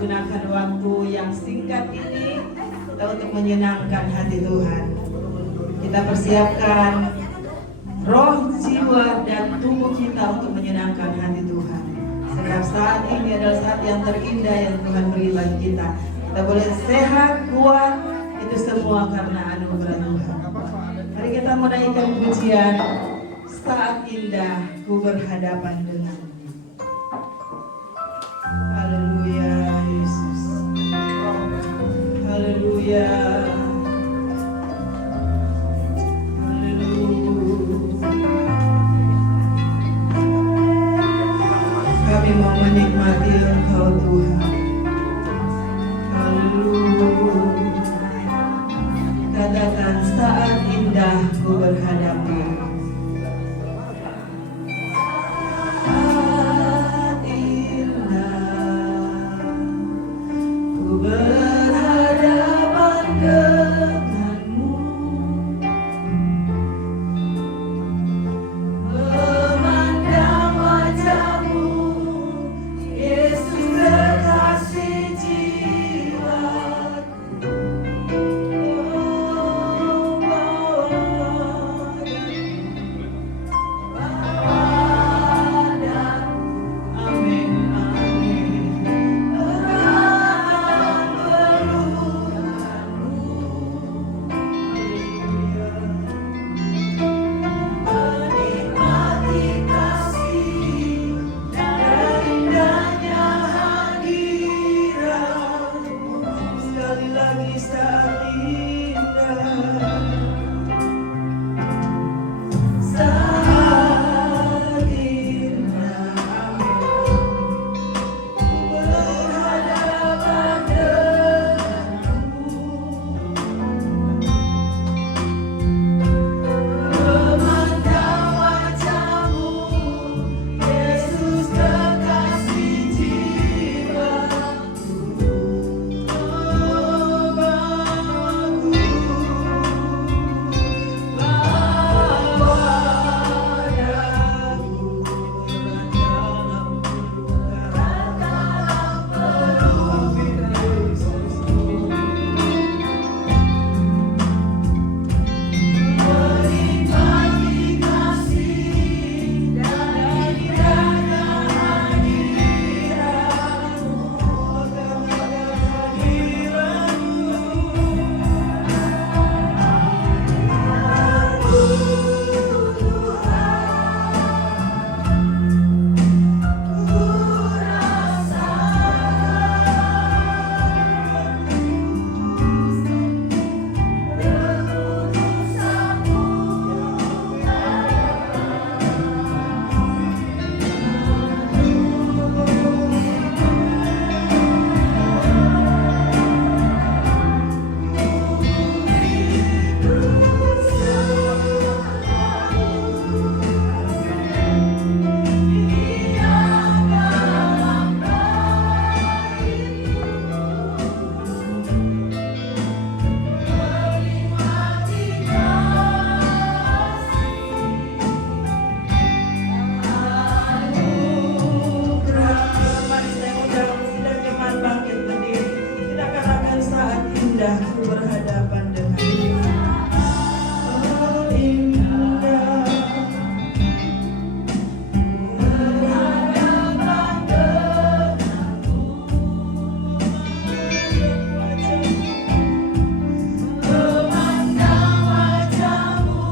gunakan waktu yang singkat ini kita untuk menyenangkan hati Tuhan. Kita persiapkan roh, jiwa, dan tubuh kita untuk menyenangkan hati Tuhan. Sebab saat ini adalah saat yang terindah yang Tuhan beri bagi kita. Kita boleh sehat, kuat, itu semua karena anugerah Tuhan. Mari kita menaikkan pujian, saat indah ku berhadapan denganmu. Haleluya Yesus. Haleluya. Kami mau menikmati Engkau Tuhan. Haleluya. Katakan saat indah ku berhadapan. Saat indah ku berhadapan denganmu. Memandang wajahmu, Yesus kekasih jiwaku. Amin, amin. Eratkan perlukanmu. Menikmati kasih dan indahnya hadiratmu. Sekali lagi saat indah. Saat indah, berhadapan denganmu. Memandang wajahmu, Yesus kekasih jiwaku. Bawaku, menikmati kasih dan indahnya Mari saya undang sidang jemaat bangkit berdiri. Kita katakan saat indah ku berhadapan denganmu. Oh indah berhadapan denganmu. Memandang wajahmu,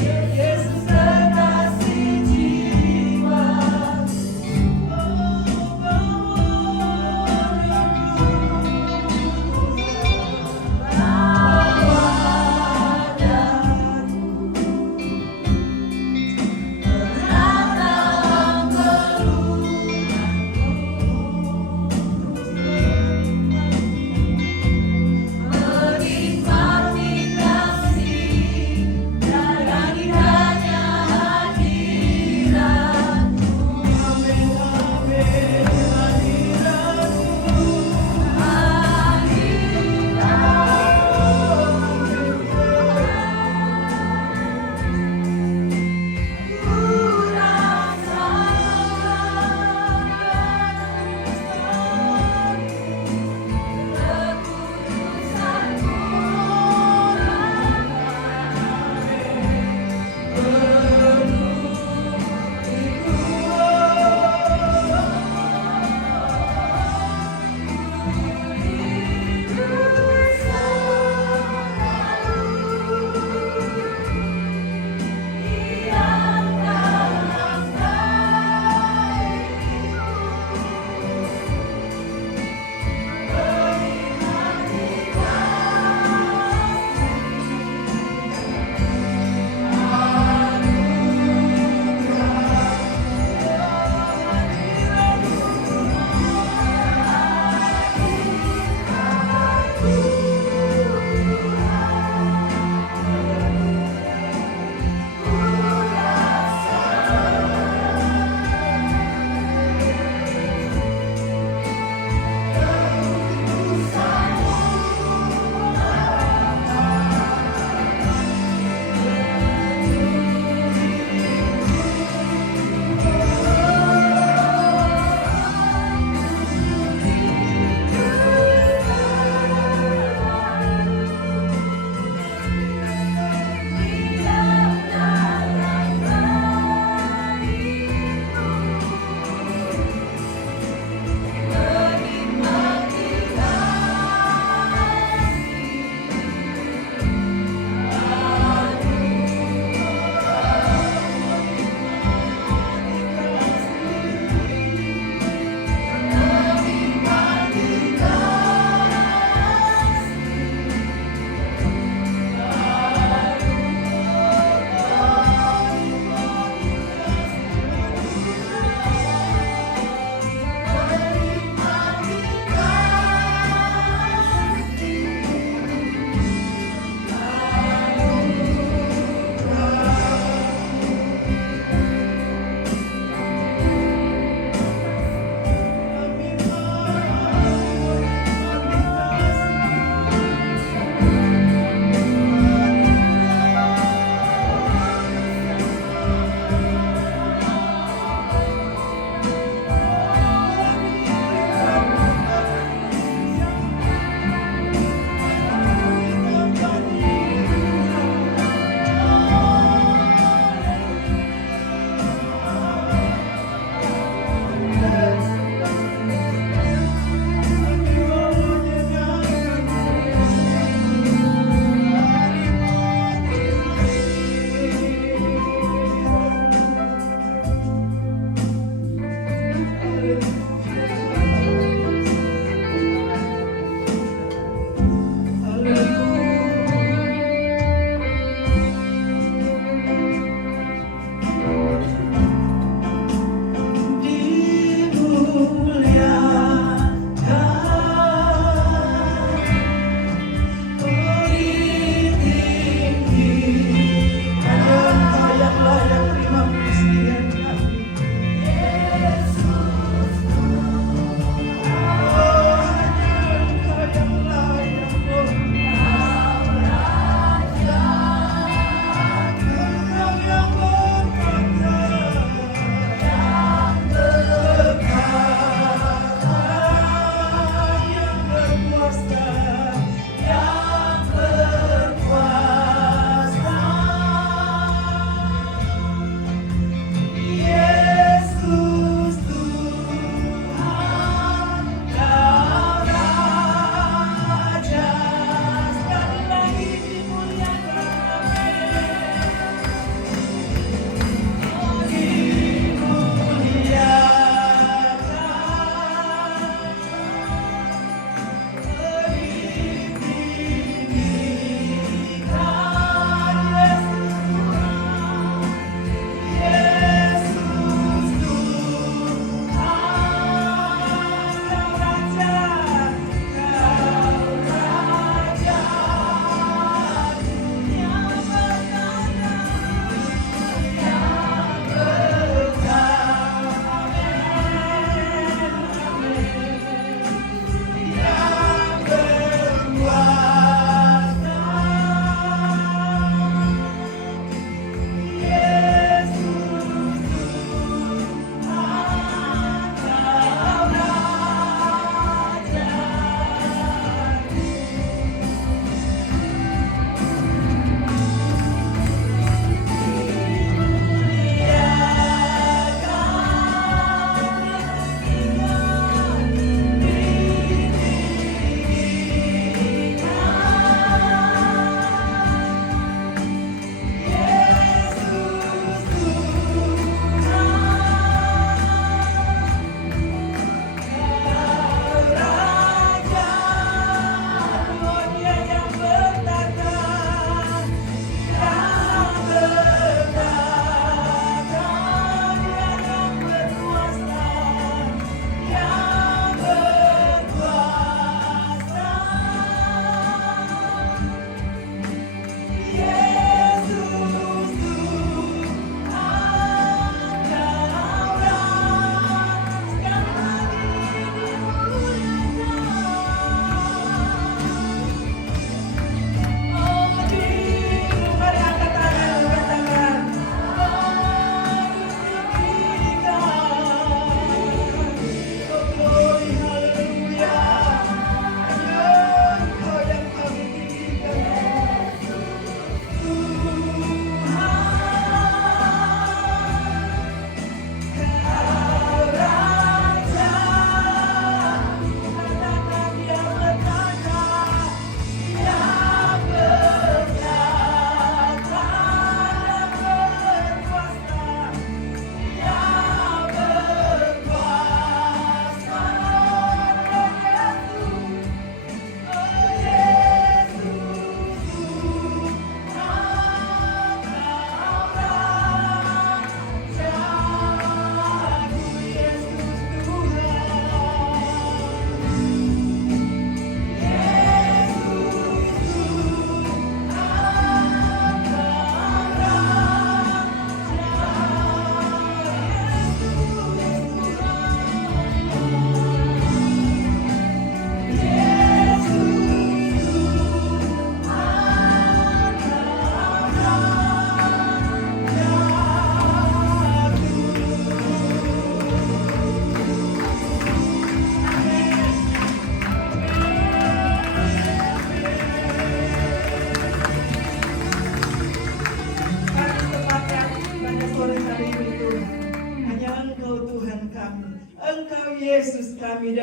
Yesus kekasih jiwaku. Oh,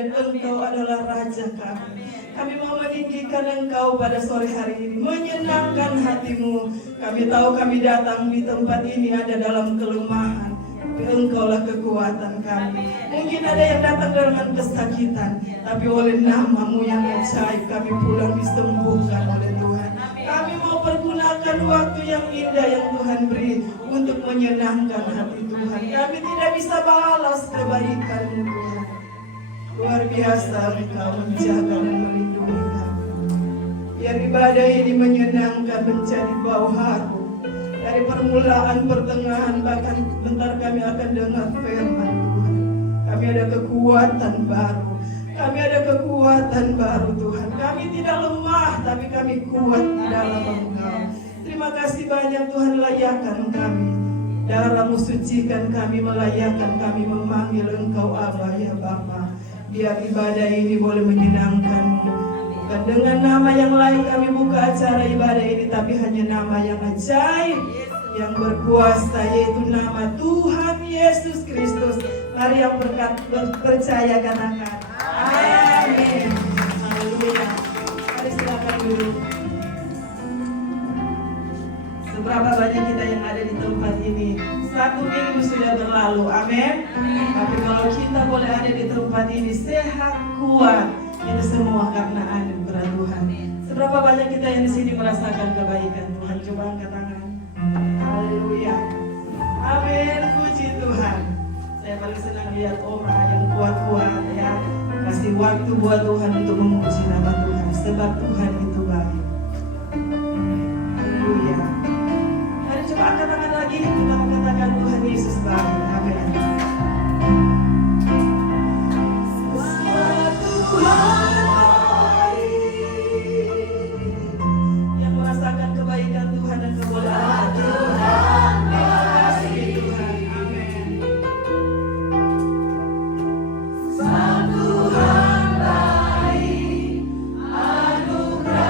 dan Engkau adalah Raja kami. Kami mau meninggikan Engkau pada sore hari ini, menyenangkan hatimu. Kami tahu kami datang di tempat ini ada dalam kelemahan, tapi Engkaulah kekuatan kami. Mungkin ada yang datang dengan kesakitan, tapi oleh nama-Mu yang ajaib kami pulang disembuhkan oleh Tuhan. Kami mau pergunakan waktu yang indah yang Tuhan beri untuk menyenangkan hati Tuhan. Kami tidak bisa balas kebaikan-Mu Tuhan. Luar biasa Engkau menjaga dan melindungi kami. Biar ibadah ini menyenangkan, menjadi bau harum. Dari permulaan, pertengahan, bahkan bentar kami akan dengar firman Tuhan. Kami ada kekuatan baru. Kami ada kekuatan baru Tuhan. Kami tidak lemah, tapi kami kuat di dalam Engkau. Terima kasih banyak Tuhan, layakan kami. Darah-Mu sucikan kami, melayakan kami, memanggil Engkau Abah ya Bapa. Biar ibadah ini boleh menyenangkan-Mu. Dan dengan nama yang lain kami buka acara ibadah ini, tapi hanya nama yang ajaib, yang berkuasa, yaitu nama Tuhan Yesus Kristus. Mari yang percaya katakan amin. Haleluya. Mari silakan duduk. Seberapa banyak kita yang ada di tempat ini? 1 minggu sudah berlalu, amin. Tapi kalau kita boleh ada di tempat ini sehat, kuat, itu semua karena anugerah Tuhan. Seberapa banyak kita yang di sini merasakan kebaikan Tuhan? Coba angkat tangan. Haleluya. Amin. Puji Tuhan. Saya paling senang lihat Oma yang kuat-kuat ya. Kasih waktu buat Tuhan untuk memuji nama Tuhan. Sebab Tuhan itu baik. Haleluya. Mari coba angkat tangan lagi. Kita mengatakan Tuhan Yesus baik. Amin. Yang merasakan kebaikan Tuhan dan kemuliaan Tuhan. Terima kasih Tuhan. Amin. Tuhan baik, anugerah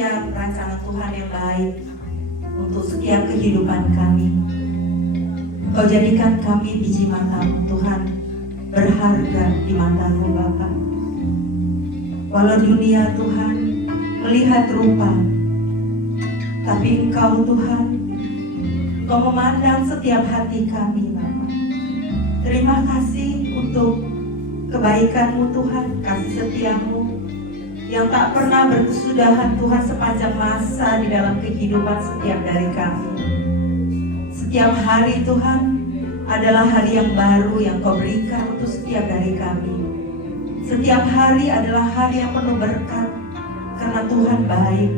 setiap rancangan Tuhan yang baik untuk setiap kehidupan kami. Kau jadikan kami biji mata-Mu Tuhan, berharga di mata-Mu Bapa. Walau dunia Tuhan melihat rupa, tapi Engkau Tuhan, Engkau memandang setiap hati kami Bapa. Terima kasih untuk kebaikan-Mu Tuhan, kasih setia-Mu yang tak pernah berkesudahan Tuhan sepanjang masa di dalam kehidupan setiap dari kami. Setiap hari Tuhan adalah hari yang baru yang Kau berikan untuk setiap dari kami. Setiap hari adalah hari yang penuh berkat karena Tuhan baik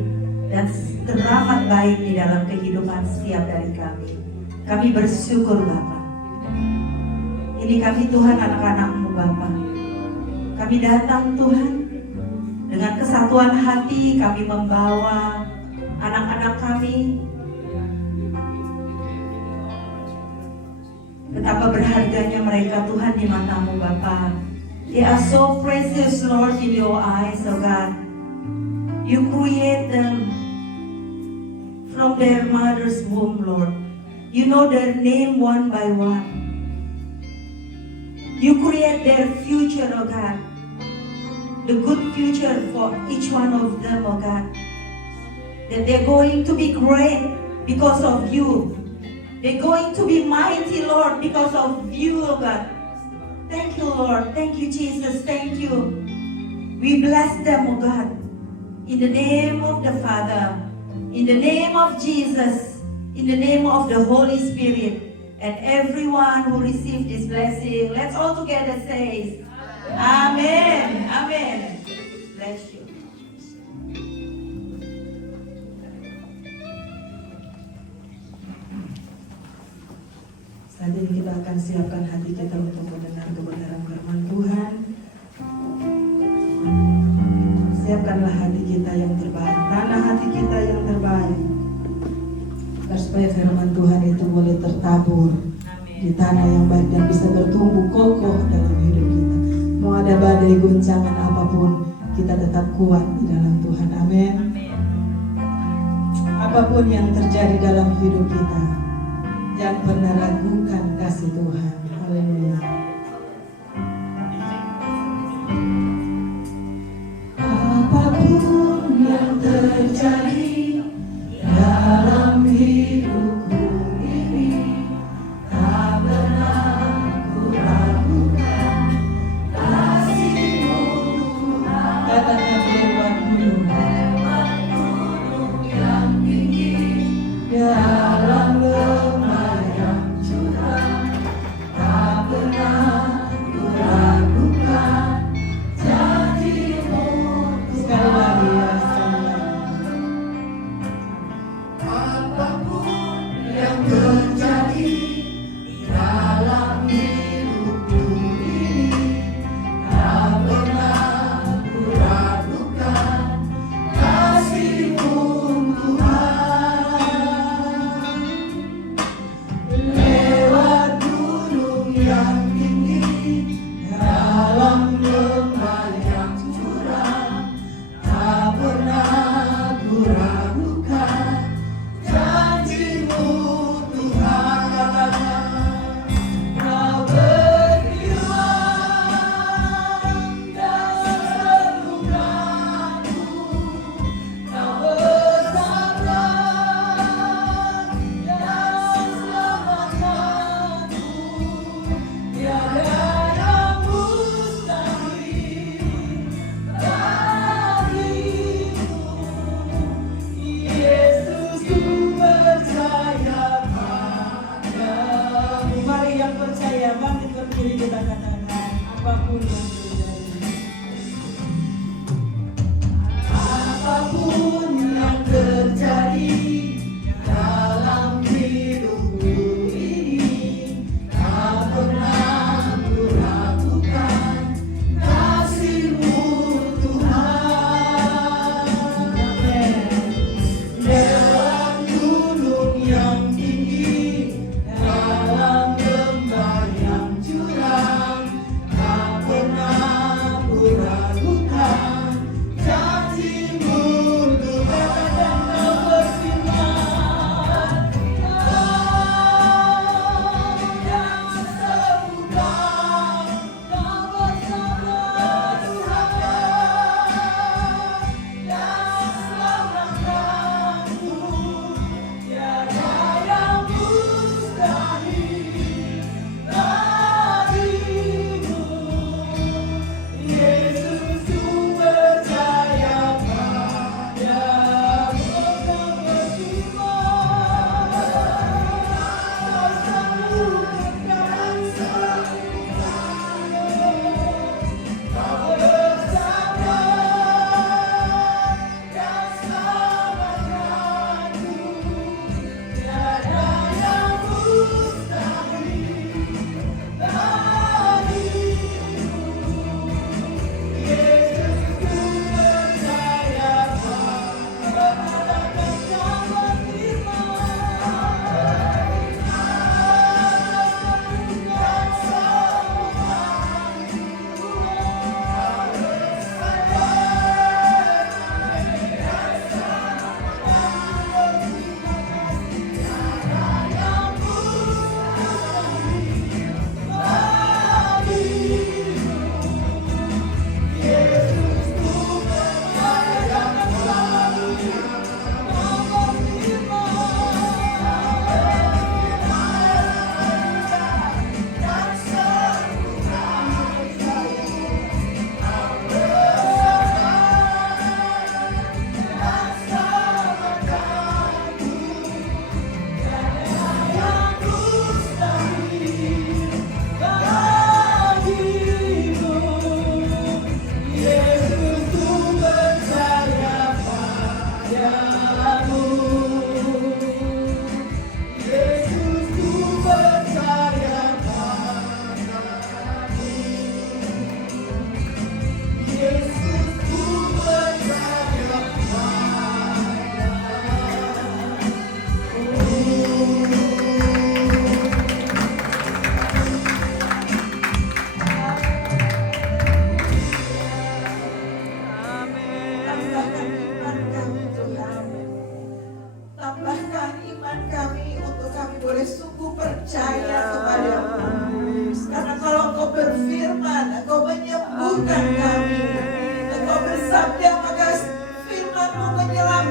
dan teramat baik di dalam kehidupan setiap dari kami. Kami bersyukur Bapa. Ini kami Tuhan, anak-anak-Mu Bapa. Kami datang Tuhan dengan kesatuan hati, kami membawa anak-anak kami. Betapa berharganya mereka Tuhan di mata-Mu Bapa. They are so precious Lord in your eyes, oh God. You create them from their mother's womb, Lord. You know their name one by one. You create their future, oh God. The good future for each one of them, oh God. That they're going to be great because of you. They're going to be mighty, Lord, because of you, oh God. Thank you, Lord. Thank you, Jesus. Thank you. We bless them, oh God. In the name of the Father, in the name of Jesus, in the name of the Holy Spirit, and everyone who received this blessing, let's all together say, Amen. Amen. Bless you. Saat ini kita akan siapkan hati kita untuk mendengar kebenaran firman Tuhan. Siapkanlah hati kita yang terbaik, tanah hati kita yang terbaik, agar supaya firman Tuhan itu boleh tertabur di tanah yang baik dan bisa bertumbuh kokoh dalam hidup kita. Mau ada badai guncangan apapun, kita tetap kuat di dalam Tuhan. Amin. Apapun yang terjadi dalam hidup kita, jangan pernah ragukan kasih Tuhan. Haleluya. Apapun yang terjadi dalam hidupku ini, tak pernah ku ragukan kasih-Mu Tuhan. Katakan lewat gunung yang tinggi, dalam lemah yang curam, tak pernah ku ragukan janji-Mu. Sekali lagi ya, sekali lagi.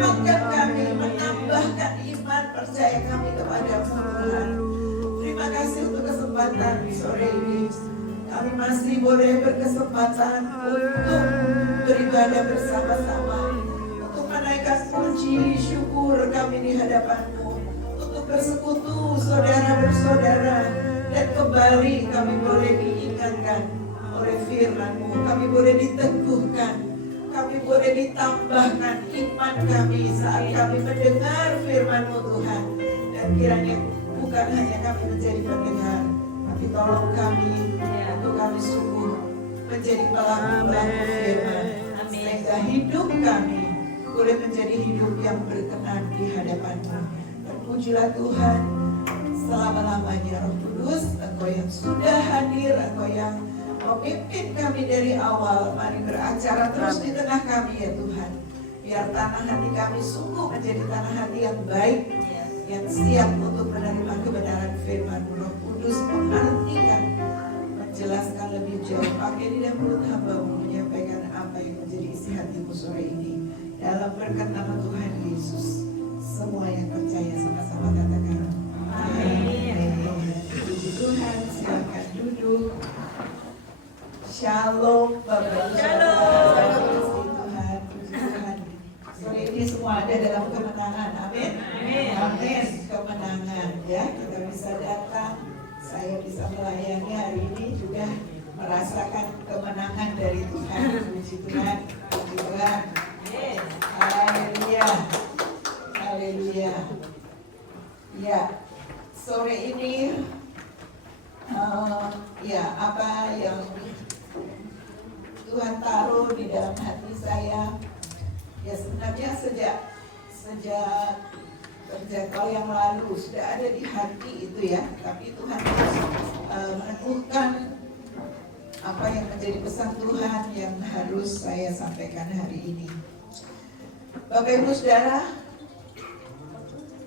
menguatkan kami, menambahkan iman percaya kami kepada Tuhan. Terima kasih untuk kesempatan sore ini. Kami masih boleh berkesempatan untuk beribadah bersama-sama, untuk menaikkan puji syukur kami di hadapan-Mu, untuk bersekutu saudara bersaudara, dan kembali kami boleh diingatkan oleh firman-Mu, kami boleh diteguhkan, kami boleh ditambahkan iman kami saat kami mendengar firman-Mu Tuhan. Dan kiranya bukan hanya kami menjadi pendengar, tapi tolong kami untuk kami sungguh menjadi pelaku-pelaku firman, sehingga hidup kami boleh menjadi hidup yang berkenan di hadapan-Mu. Terpujilah Tuhan selama-lamanya. Roh Kudus, Engkau yang sudah hadir, Engkau yang memimpin kami dari awal, mari beracara terus di tengah kami ya Tuhan. Biar tanah hati kami sungguh menjadi tanah hati yang baik, yang siap untuk menerima kebenaran firman-Mu. Roh Kudus mengartikan, menjelaskan lebih jauh, pakai di dalam mulut hamba-Mu, menyampaikan apa yang menjadi isi hati-Mu sore ini. Dalam berkat nama Tuhan Yesus, semua yang percaya sama-sama katakan amin. Puji Tuhan, silakan duduk. Shalom Bapak Ibu. Puji Tuhan, puji Tuhan. Sore ini semua ada dalam kemenangan, amin. Amin. Kemenangan ya, kita bisa datang, saya bisa melayani hari ini juga merasakan kemenangan dari Tuhan. Puji Tuhan, puji Tuhan. Haleluya, haleluya. Ya, sore ini ya apa yang Tuhan taruh di dalam hati saya, ya sebenarnya sejak tahun yang lalu sudah ada di hati itu ya, tapi Tuhan terus meneguhkan apa yang menjadi pesan Tuhan yang harus saya sampaikan hari ini. Bapak Ibu Saudara,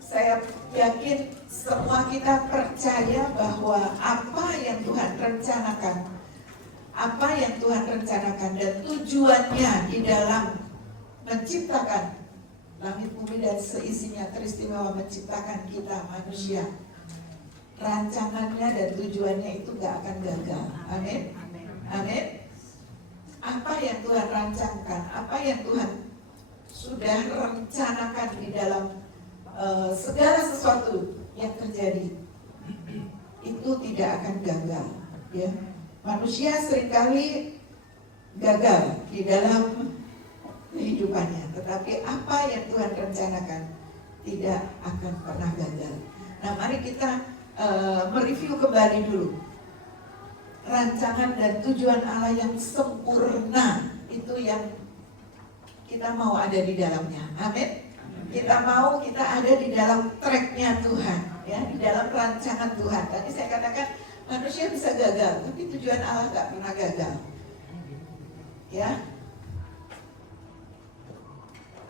saya yakin semua kita percaya bahwa apa yang Tuhan rencanakan, dan tujuannya di dalam menciptakan langit bumi dan seisinya, teristimewa menciptakan kita manusia, rancangannya dan tujuannya itu gak akan gagal. Amin. Amin. Apa yang Tuhan rancangkan, apa yang Tuhan sudah rencanakan di dalam segala sesuatu yang terjadi, itu tidak akan gagal ya. Manusia seringkali gagal di dalam kehidupannya, tetapi apa yang Tuhan rencanakan tidak akan pernah gagal. Nah, mari kita mereview kembali dulu rancangan dan tujuan Allah yang sempurna, itu yang kita mau ada di dalamnya. Amin. Kita mau kita ada di dalam tracknya Tuhan, ya, di dalam rancangan Tuhan. Tadi saya katakan manusia bisa gagal, tapi tujuan Allah gak pernah gagal. Ya,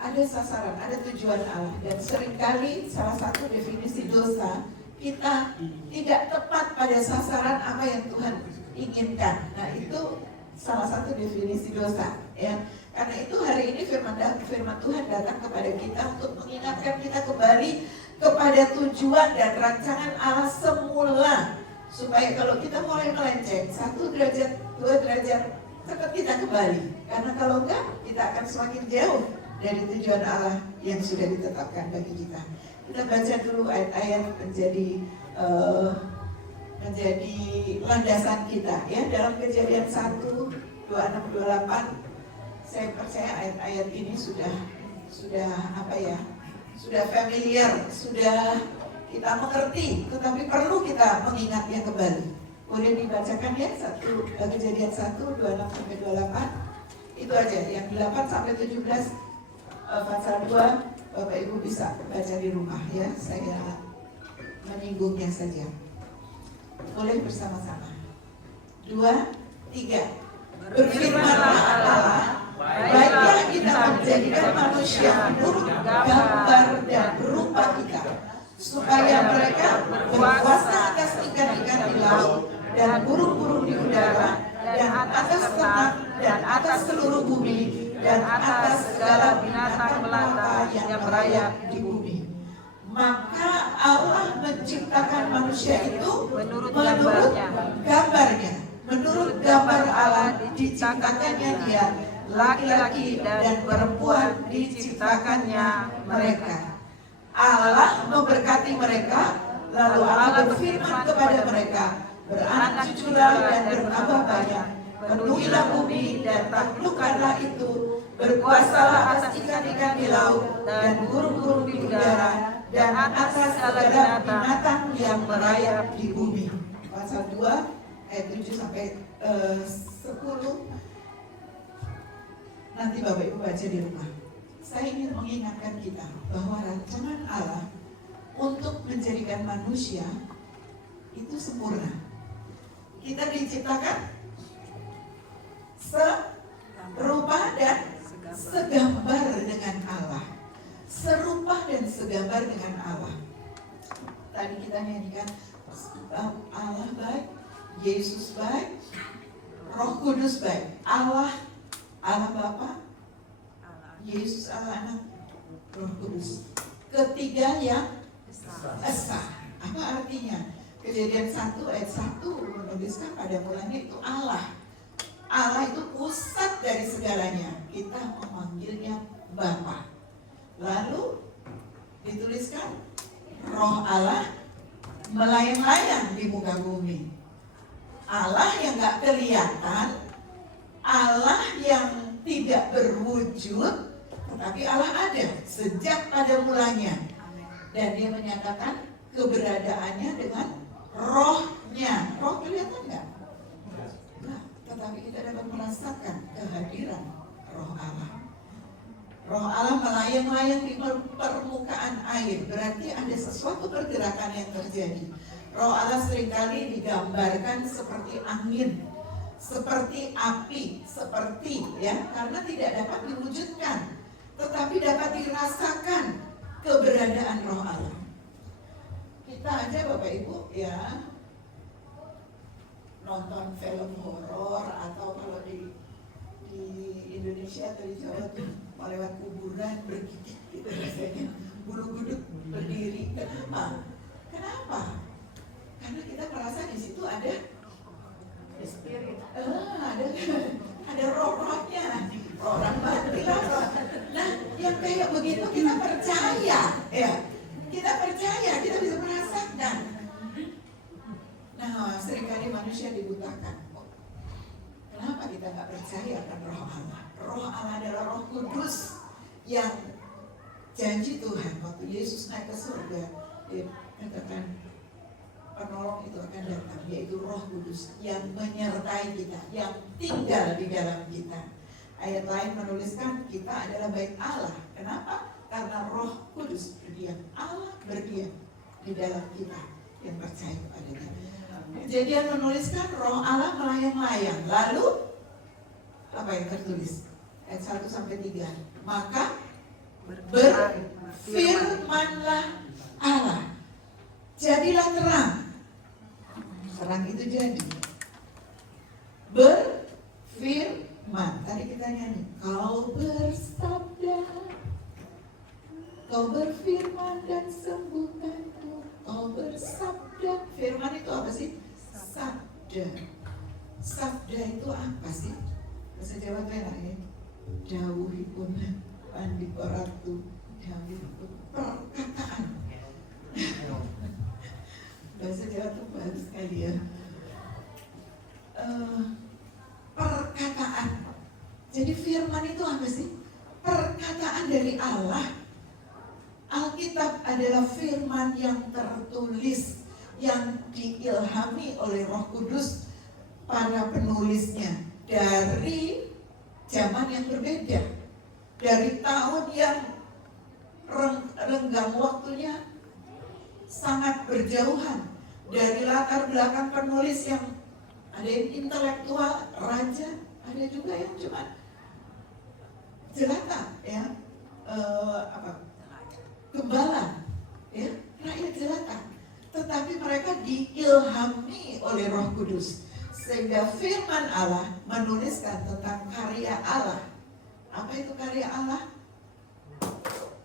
ada sasaran, ada tujuan Allah, dan seringkali salah satu definisi dosa kita tidak tepat pada sasaran apa yang Tuhan inginkan. Nah, itu salah satu definisi dosa, ya. Karena itu hari ini firman Tuhan datang kepada kita untuk mengingatkan kita kembali kepada tujuan dan rancangan Allah semula, supaya kalau kita mulai melenceng 1 derajat, 2 derajat, cepat kita kembali. Karena kalau enggak, kita akan semakin jauh dari tujuan Allah yang sudah ditetapkan bagi kita. Kita baca dulu ayat-ayat menjadi landasan kita, ya. Dalam Kejadian 1, 26, 28, saya percaya ayat-ayat ini sudah apa ya, sudah familiar, sudah kita mengerti, tetapi perlu kita mengingatnya kembali. Boleh dibacakan ya, Kejadian 1, 26 sampai 28. Itu aja, yang 8 sampai 17 pasal 2, Bapak Ibu bisa baca di rumah ya. Saya menyinggungnya saja. Boleh bersama-sama. 2, 3. Berfirmanlah Allah, baiklah kita menjadikan manusia menurut gambar dan rupa kita, supaya mereka berkuasa atas ikan-ikan di laut dan burung-burung di udara, dan atas ternak, dan atas seluruh bumi, dan atas segala binatang melata yang merayap di bumi. Maka Allah menciptakan manusia itu menurut gambarnya. Menurut gambar Allah diciptakannya dia, laki-laki dan perempuan diciptakannya mereka. Allah memberkati mereka, lalu Allah berfirman kepada mereka, beranak cuculah dan bertambah banyak, penuhilah bumi dan taklukkanlah itu, berkuasalah atas ikan-ikan di laut dan burung-burung di udara dan atas segala binatang yang merayap di bumi. Pasal 2 ayat 7 sampai 10. Nanti Bapak Ibu baca di rumah. Saya ingin mengingatkan kita bahwa rancangan Allah untuk menjadikan manusia itu sempurna. Kita diciptakan serupa dan segambar dengan Allah. Serupa dan segambar dengan Allah. Tadi kita nyanyikan Allah baik, Yesus baik, Roh Kudus baik. Allah Bapa, Yesus Allah Anak, Roh Kudus. Ketiga yang esa. Apa artinya? Kejadian 1 ayat 1 menuliskan pada mulanya itu Allah. Allah itu pusat dari segalanya. Kita memanggilnya Bapa. Lalu dituliskan Roh Allah melayang-layang di muka bumi. Allah yang gak kelihatan, Allah yang tidak berwujud, tetapi Allah ada sejak pada mulanya. Dan dia menyatakan keberadaannya dengan rohnya. Roh kelihatan gak? Nah, tetapi kita dapat merasakan kehadiran roh Allah. Roh Allah melayang-layang di permukaan air. Berarti ada sesuatu pergerakan yang terjadi. Roh Allah seringkali digambarkan seperti angin, seperti api, seperti karena tidak dapat diwujudkan, tetapi dapat dirasakan keberadaan roh Allah. Kita aja Bapak Ibu nonton film horor atau kalau di Indonesia atau di Jawa tuh lewat kuburan bergigit gitu rasanya, bulu kuduk berdiri. Kenapa? Karena kita merasa di situ ada spirit, ada roh-rohnya, orang mati lah. Nah, yang kayak begitu kita percaya, kita percaya, kita bisa merasakan. Nah, seringkali manusia dibutakan. Kenapa kita nggak percaya akan roh Allah? Roh Allah adalah Roh Kudus yang janji Tuhan waktu Yesus naik ke surga, dia katakan penolong itu akan datang, yaitu Roh Kudus yang menyertai kita, yang tinggal di dalam kita. Ayat lain menuliskan kita adalah bait Allah. Kenapa? Karena Roh Kudus berdiam. Allah berdiam di dalam kita yang percaya kepadanya. Kejadian menuliskan Roh Allah melayang-layang. Lalu apa yang tertulis? Ayat 1 sampai 3. Maka berfirmanlah Allah, jadilah terang. Terang itu jadi. Berfirman. Tadi kita nyanyi, kau bersabda, kau berfirman dan sembuhkanku. Kau bersabda. Firman itu apa sih? Sabda. Sabda itu apa sih? Bahasa Jawa Tengah ya. Dawuhipun pandika ratu, dawuhipun perkataan. Bahasa Jawa itu bagus sekali ya. Perkataan. Jadi firman itu apa sih? Perkataan dari Allah. Alkitab adalah firman yang tertulis, yang diilhami oleh Roh Kudus para penulisnya dari zaman yang berbeda, dari tahun yang renggang waktunya sangat berjauhan, dari latar belakang penulis yang ada yang intelektual, raja, ada juga yang cuma jelata, gembala, rakyat jelata. Tetapi mereka diilhami oleh Roh Kudus, sehingga firman Allah menuliskan tentang karya Allah. Apa itu karya Allah?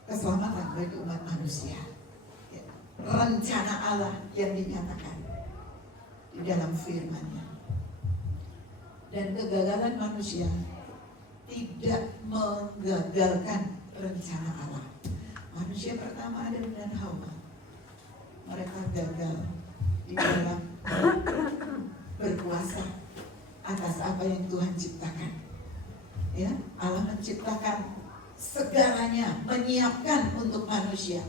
keselamatan bagi umat manusia. Ya, rencana Allah yang dinyatakan di dalam firman-Nya. Dan kegagalan manusia tidak menggagalkan rencana Allah. Manusia pertama Adam dan Hawa, mereka gagal di dalam berkuasa atas apa yang Tuhan ciptakan. Ya, Allah menciptakan segalanya, menyiapkan untuk manusia.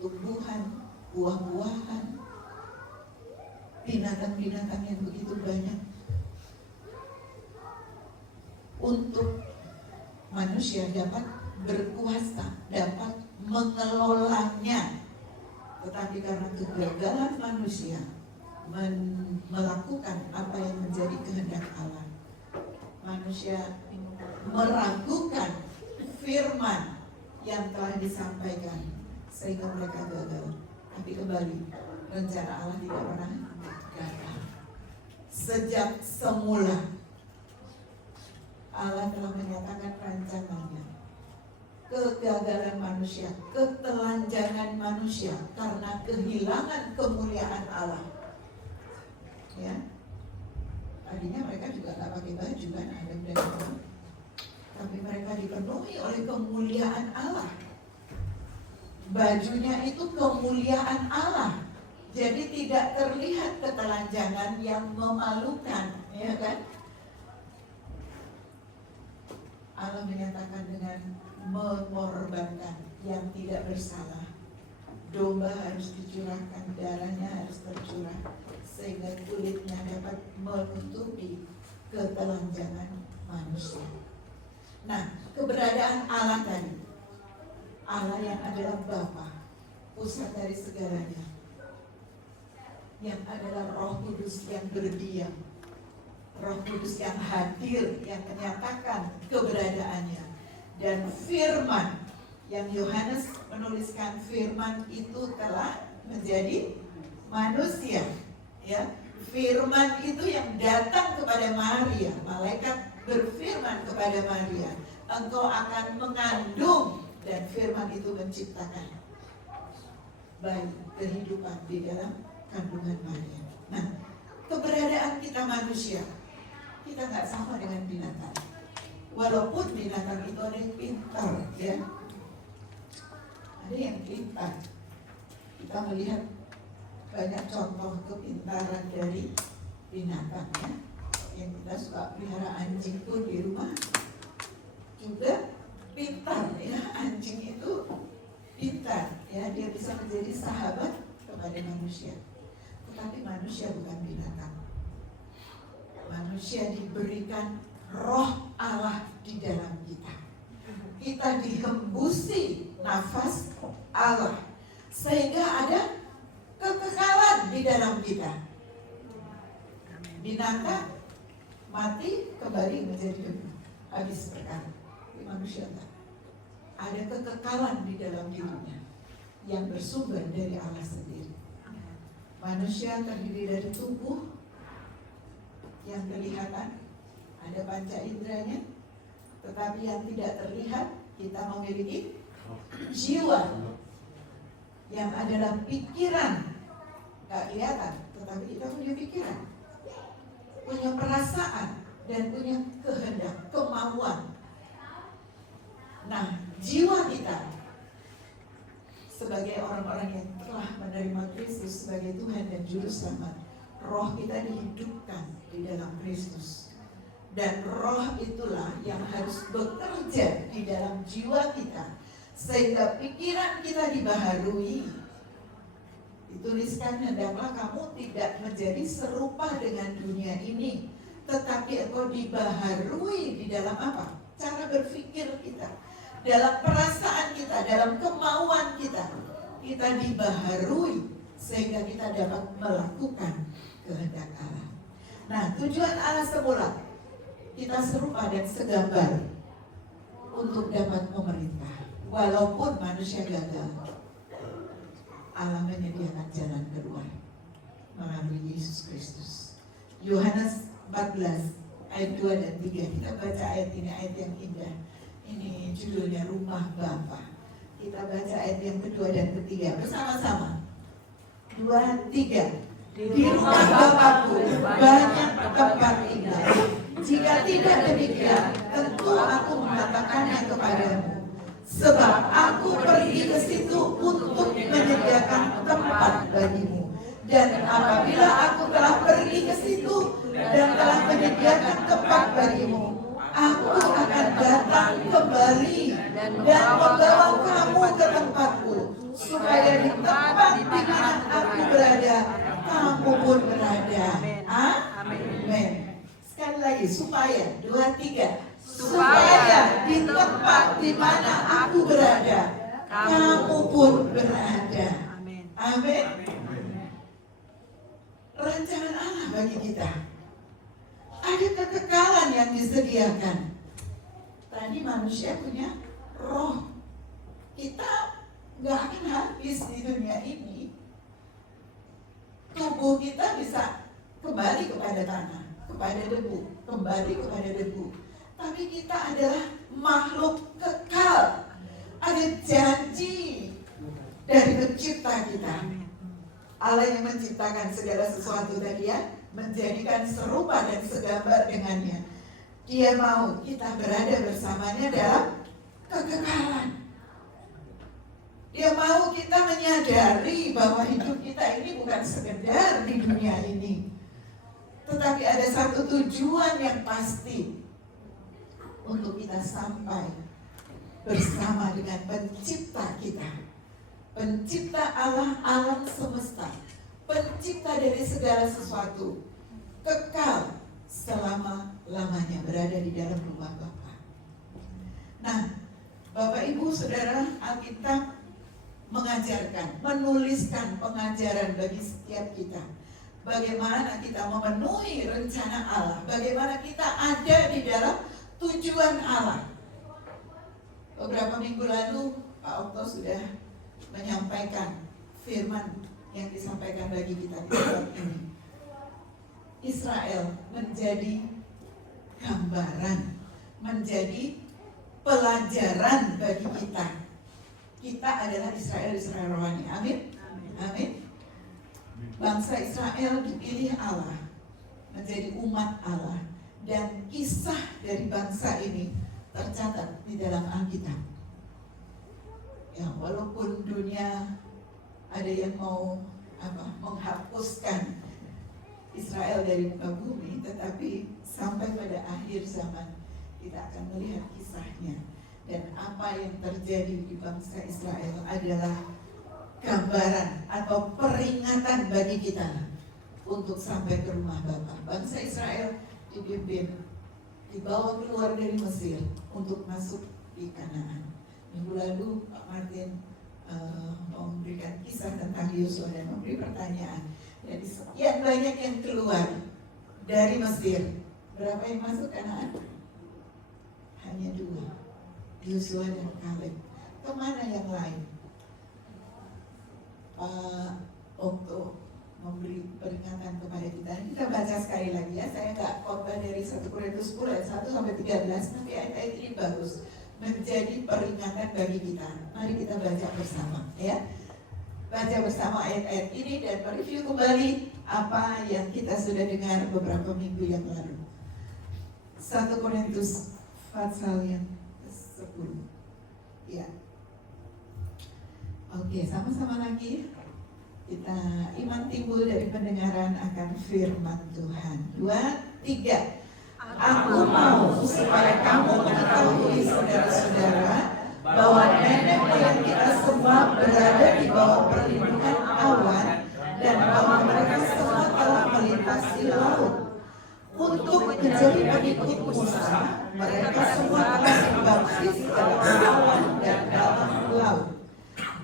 Tumbuhan, buah-buahan, binatang-binatang yang begitu banyak. Untuk manusia dapat berkuasa, dapat mengelolanya. Tetapi karena kegagalan manusia melakukan apa yang menjadi kehendak Allah, manusia meragukan firman yang telah disampaikan sehingga mereka gagal. Tapi kembali, rencana Allah tidak pernah gagal. Sejak semula Allah telah menyatakan rancangannya. Kegagalan manusia, ketelanjangan manusia karena kehilangan kemuliaan Allah. Ya, tadinya mereka juga nggak pakai baju kan, Adam dan Hawa. Tapi mereka dipenuhi oleh kemuliaan Allah. Bajunya itu kemuliaan Allah. Jadi tidak terlihat ketelanjangan yang memalukan, ya kan? Allah menyatakan dengan mengorbankan yang tidak bersalah. Domba harus dicurahkan, darahnya harus tercurah sehingga kulitnya dapat menutupi ketelanjangan manusia. Nah, keberadaan Allah tadi, Allah yang adalah Bapa, pusat dari segalanya, yang adalah Roh Kudus yang berdiam, Roh Kudus yang hadir, yang menyatakan keberadaannya, dan firman yang Yohanes menuliskan, firman itu telah menjadi manusia. Ya, firman itu yang datang kepada Maria, malaikat berfirman kepada Maria, engkau akan mengandung, dan firman itu menciptakan bayi, kehidupan di dalam kandungan Maria. Nah, keberadaan kita manusia, kita nggak sama dengan binatang. Walaupun binatang itu ada yang pintar, ya, ada yang pintar. Kita melihat banyak contoh kepintaran dari binatang, ya. Yang kita suka pelihara anjing pun di rumah juga pintar, ya. Anjing itu pintar, ya, dia bisa menjadi sahabat kepada manusia. Tetapi manusia bukan binatang. Manusia diberikan roh Allah di dalam kita. Kita dihembusi nafas Allah sehingga ada kekekalan di dalam kita. Binatang mati kembali menjadi debu, habis perkara. Tapi manusia tak. Ada kekekalan di dalam dirinya yang bersumber dari Allah sendiri. Manusia terdiri dari tubuh yang kelihatan, ada panca inderanya, tetapi yang tidak terlihat, kita memiliki jiwa yang adalah pikiran, gak kelihatan, tetapi kita punya pikiran, punya perasaan, dan punya kehendak, kemauan. Nah, jiwa kita sebagai orang-orang yang telah menerima Kristus sebagai Tuhan dan Juru Selamat, roh kita dihidupkan di dalam Kristus. Dan roh itulah yang harus bekerja di dalam jiwa kita sehingga pikiran kita dibaharui. Dituliskan, hendaklah kamu tidak menjadi serupa dengan dunia ini, tetapi engkau dibaharui di dalam apa? Cara berpikir kita, dalam perasaan kita, dalam kemauan kita. Kita dibaharui sehingga kita dapat melakukan kehendak Allah. Nah, tujuan Allah semula kita serupa dan segambar untuk dapat memerintah. Walaupun manusia gagal, Allah menyediakan jalan keluar melalui Yesus Kristus. Yohanes 14 ayat 2 dan 3. Kita baca ayat ini, ayat yang indah. Ini judulnya Rumah Bapa. Kita baca ayat yang kedua dan ketiga bersama-sama. 2, 3. Di rumah Bapakku banyak tempat tinggal. Jika tidak demikian, tentu aku mengatakannya kepadamu. Sebab aku pergi ke situ untuk menyediakan tempat bagimu. Dan apabila aku telah pergi ke situ dan telah menyediakan tempat bagimu, aku akan datang kembali dan membawa kamu ke tempatku, supaya di tempat di mana aku berada, kamu pun berada. Amin. Sekali lagi, supaya 2, 3. Supaya di tempat di mana aku berada, kamu pun berada. Amin. Rancangan Allah bagi kita. Ada kekekalan yang disediakan. Tadi manusia punya roh. Kita gak akan habis di dunia ini. Tubuh kita bisa kembali kepada tanah, kepada debu, kembali kepada debu. Tapi kita adalah makhluk kekal. Ada janji dari pencipta kita. Allah yang menciptakan segala sesuatu tadi ya, menjadikan serupa dan segambar dengannya. Dia mau kita berada bersamanya dalam kekekalan. Dia mau kita menyadari bahwa hidup kita ini bukan sekedar di dunia ini, tetapi ada satu tujuan yang pasti untuk kita sampai bersama dengan pencipta kita. Pencipta Allah alam semesta, pencipta dari segala sesuatu, kekal selama-lamanya berada di dalam rumah Bapa. Nah, Bapak Ibu Saudara, Alkitab mengajarkan, menuliskan pengajaran bagi setiap kita. Bagaimana kita memenuhi rencana Allah, bagaimana kita ada di dalam tujuan Allah. Beberapa minggu lalu Pak Okto sudah menyampaikan firman yang disampaikan bagi kita di tempat ini. Israel menjadi gambaran, menjadi pelajaran bagi kita. Kita adalah Israel rohani. Amin. Amin. Bangsa Israel dipilih Allah menjadi umat Allah, dan kisah dari bangsa ini tercatat di dalam Alkitab. Ya, walaupun dunia ada yang mau menghapuskan Israel dari muka bumi, tetapi sampai pada akhir zaman kita akan melihat kisahnya. Dan apa yang terjadi di bangsa Israel adalah gambaran atau peringatan bagi kita untuk sampai ke rumah Bapa. Bangsa Israel dipimpin, dibawa keluar dari Mesir untuk masuk di Kanaan. Minggu lalu Pak Martin memberikan kisah tentang Yosua dan memberi pertanyaan. Jadi sekian banyak yang keluar dari Mesir, berapa yang masuk Kanaan? Hanya 2, Yosua dan Kaleb. Kemana yang lain? Pak Okto memberi peringatan kepada kita. Kita baca sekali lagi ya. Saya nggak khotbah dari 1 Korintus 10 ayat 1 sampai 13, tapi ayat-ayat ini bagus, menjadi peringatan bagi kita. Mari kita baca bersama ya. Baca bersama ayat-ayat ini dan mereview kembali apa yang kita sudah dengar beberapa minggu yang lalu. 1 Korintus pasal yang ke-10. Ya. Oke, sama-sama lagi. Kita iman timbul dari pendengaran akan firman Tuhan. 2, 3. Aku mau supaya kamu mengetahui saudara-saudara bahwa nenek moyang kita semua berada di bawah perlindungan awan dan bahwa mereka semua telah melintasi laut. Untuk menjadi pengikut Musa, mereka semua telah dibaptis dalam awan dan dalam laut.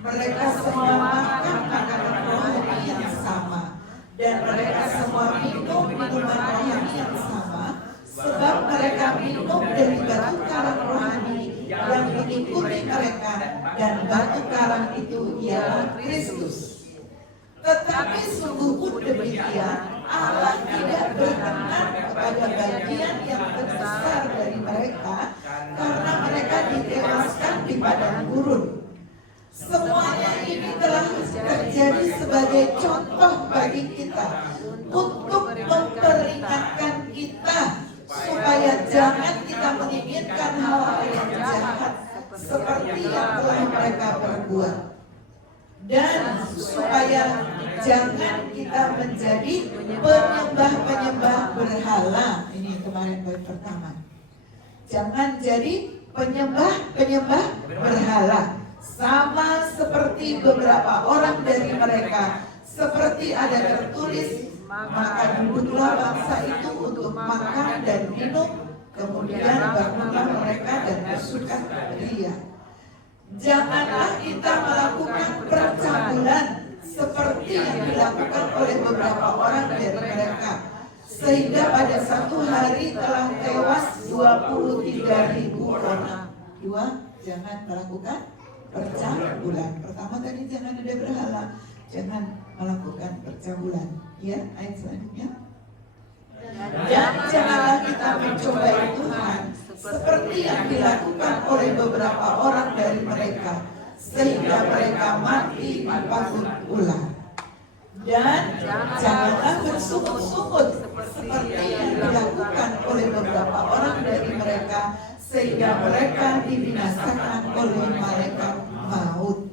Mereka semua makan makanan rohani yang sama, dan mereka semua minum minuman rohani yang sama, sebab mereka minum dari batu karang rohani yang mengikuti mereka, dan batu karang itu ialah Kristus. Tetapi sungguh pun demikian, Allah tidak berkenan kepada bagian yang terbesar dari mereka karena mereka ditewaskan di padang gurun. Semuanya ini telah terjadi sebagai contoh bagi kita untuk memperingatkan kita supaya jangan kita menginginkan hal-hal yang jahat seperti yang telah mereka perbuat, dan supaya jangan kita menjadi penyembah-penyembah berhala. Ini kemarin poin pertama. Jangan jadi penyembah-penyembah berhala, sama seperti beberapa orang dari mereka, seperti ada tertulis, maka duduklah bangsa itu untuk makan dan minum, kemudian bangunlah mereka dan bersuka ria. Janganlah kita melakukan percabulan seperti yang dilakukan oleh beberapa orang dari mereka, sehingga pada satu hari telah tewas 23.000 orang. Dua, jangan melakukan percabulan. Pertama tadi jangan ada berhala, jangan melakukan percabulan. Ya, ayat selanjutnya. Dan janganlah kita mencobai Tuhan seperti yang dilakukan oleh beberapa orang dari mereka, sehingga mereka mati dipagut ular. Dan janganlah bersungut-sungut seperti yang dilakukan oleh beberapa orang dari mereka, sehingga mereka dibinasakan oleh malaikat maut.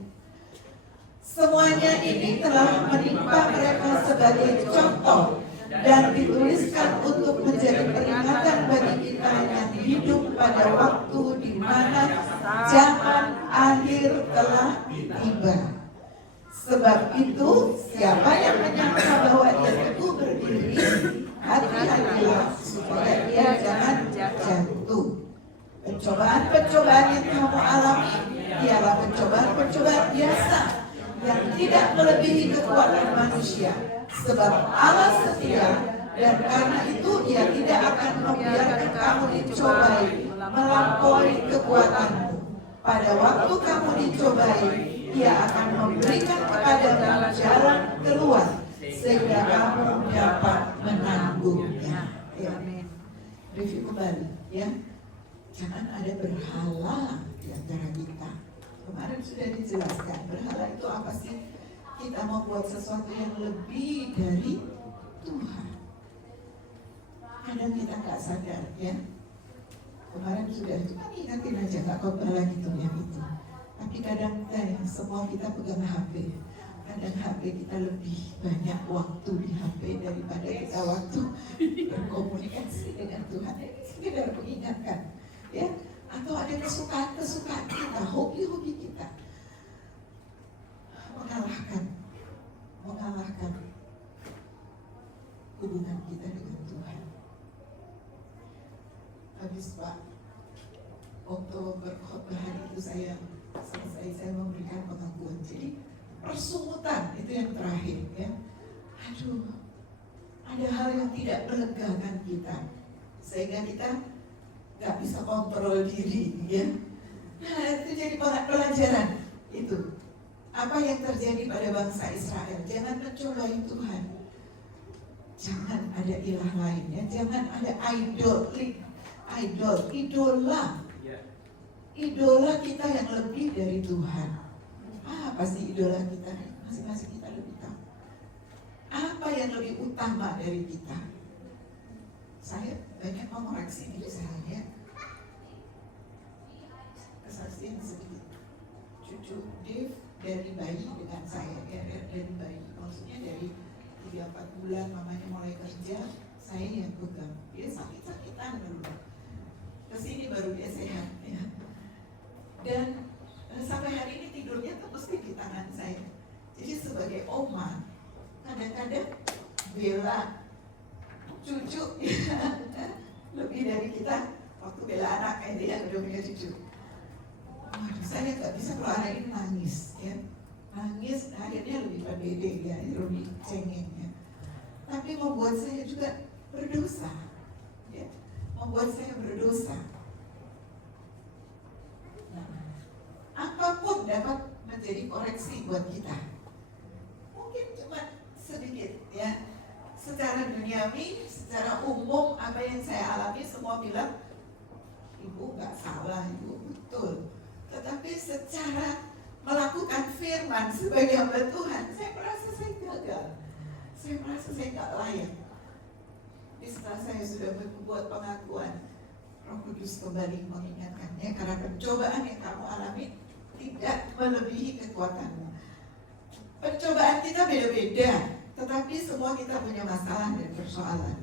Semuanya ini telah menimpa mereka sebagai contoh dan dituliskan untuk menjadi peringatan bagi kita yang hidup pada waktu di mana zaman akhir telah tiba. Sebab itu, siapa yang menyangka bahwa dia teguh berdiri, hati-hatilah supaya dia jangan jatuh. Pencobaan-pencobaan yang kamu alami ialah pencobaan-pencobaan biasa yang tidak melebihi kekuatan manusia. Sebab Allah setia, dan karena itu Dia tidak akan membiarkan kamu dicobai melampaui kekuatanmu. Pada waktu kamu dicobai, Dia akan memberikan kepadamu jalan keluar sehingga kamu dapat menanggungnya. Ya. Review kembali, ya. Jangan ada berhala di antara kita. Kemarin sudah dijelaskan, berhala itu apa sih? Kita mau buat sesuatu yang lebih dari Tuhan. Kadang kita nggak sadar, ya. Kemarin sudah, cuma ingatin aja, nggak khotbah lagi tuh yang itu. Tapi kadang semua kita pegang HP. Kadang HP kita lebih banyak waktu di HP daripada kita waktu berkomunikasi dengan Tuhan. Ini sekedar mengingatkan, ya. Atau ada kesukaan-kesukaan kita, hobi-hobi kita, mengalahkan hubungan kita dengan Tuhan. Habis Pak Oktober berkhotbah hari itu saya memberikan pengakuan. Jadi persungutan itu yang terakhir, ya. Aduh, ada hal yang tidak melegakan kita sehingga kita nggak bisa kontrol diri, ya. Nah, itu jadi pelajaran itu. Apa yang terjadi pada bangsa Israel? Jangan mencobai Tuhan. Jangan ada ilah lain, ya. Jangan ada idola kita yang lebih dari Tuhan. Apa sih idola kita? Masing-masing kita lebih tahu. Apa yang lebih utama dari kita? Saya banyak mengoreksi diri saya, ya. Kesaksian sedikit. Cucu Dave dari bayi dengan saya, ya, dari bayi. Maksudnya dari 3-4 bulan mamanya mulai kerja, saya yang pegang. Dia sakit-sakitan dulu. Kesini baru dia sehat, ya. Dan sampai hari ini tidurnya tuh mesti di tangan saya. Jadi sebagai oma, kadang-kadang bela cucu lebih dari kita waktu bela anak dia udah punya cucu. Waduh, saya nggak bisa kalau anak ini nangis, ya. Nangis akhirnya lebih pede, ya, lebih cengeng, ya. Tapi membuat saya juga berdosa, ya. Membuat saya berdosa. Apapun dapat menjadi koreksi buat kita. Mungkin cuma sedikit, ya. Secara duniawi, secara umum apa yang saya alami semua bilang, ibu nggak salah Ibu, betul. Tetapi secara melakukan firman sebagai hamba Tuhan, saya merasa saya gagal. Saya merasa saya nggak layak. Setelah saya sudah membuat pengakuan, Roh Kudus kembali mengingatkannya, karena pencobaan yang kamu alami tidak melebihi kekuatanmu. Pencobaan kita beda-beda, tetapi semua kita punya masalah dan persoalan.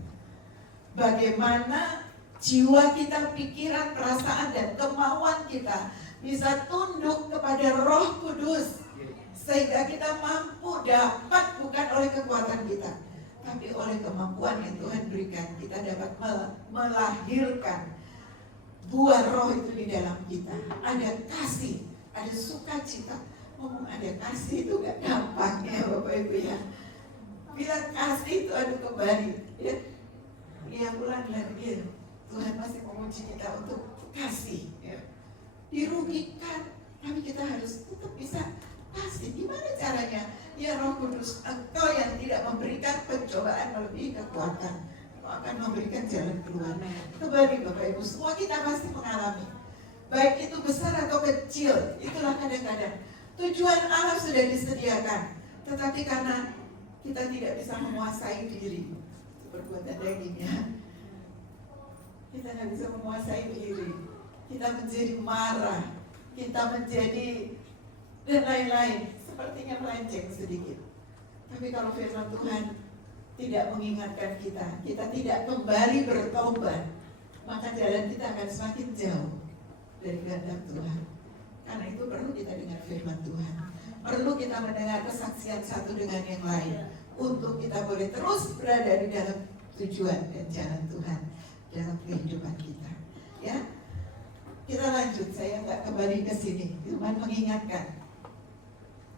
Bagaimana jiwa kita, pikiran, perasaan, dan kemauan kita bisa tunduk kepada Roh Kudus, sehingga kita mampu dapat bukan oleh kekuatan kita, tapi oleh kemampuan yang Tuhan berikan, kita dapat melahirkan buah Roh itu di dalam kita. Ada kasih, ada sukacita. Ngomong ada kasih itu gak gampang ya Bapak Ibu ya. Bila kasih itu ada kembali ya. Ya bulan lagi Tuhan masih menguji kita untuk kasih ya. Dirugikan, tapi kita harus tetap bisa kasih. Gimana caranya? Ya Roh Kudus, Engkau yang tidak memberikan pencobaan melebihi kekuatan, Engkau akan memberikan jalan keluar. Kembali Bapak Ibu, semua kita pasti mengalami, baik itu besar atau kecil. Itulah kadang-kadang tujuan Allah sudah disediakan, tetapi karena kita tidak bisa menguasai diri, perbuatan dagingnya, kita tidak bisa menguasai diri, kita menjadi marah, kita menjadi dan lain-lain, sepertinya melenceng sedikit. Tapi kalau firman Tuhan tidak mengingatkan kita, kita tidak kembali bertobat, maka jalan kita akan semakin jauh dari kehendak Tuhan. Karena itu perlu kita dengar firman Tuhan, perlu kita mendengar kesaksian satu dengan yang lain, untuk kita boleh terus berada di dalam tujuan dan jalan Tuhan dalam kehidupan kita. Ya, kita lanjut. Saya nggak kembali ke sini, cuma mengingatkan,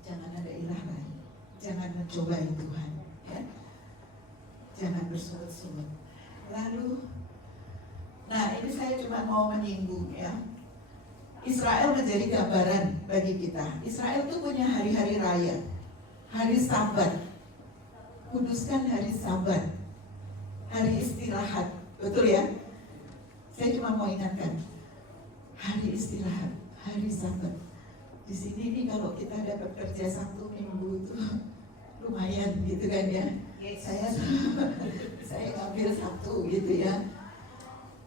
jangan ada ilah lain, jangan mencobai Tuhan, ya, jangan bersungut-sungut. Lalu, nah ini saya cuma mau menyinggung ya. Israel menjadi gambaran bagi kita. Israel itu punya hari-hari raya, hari Sabat. Kuduskan hari Sabat, hari istirahat, betul ya? Saya cuma mau ingatkan, hari istirahat, hari Sabat. Di sini nih kalau kita dapat kerja Sabtu Minggu itu lumayan gitu kan ya. Saya ngambil Sabtu gitu ya.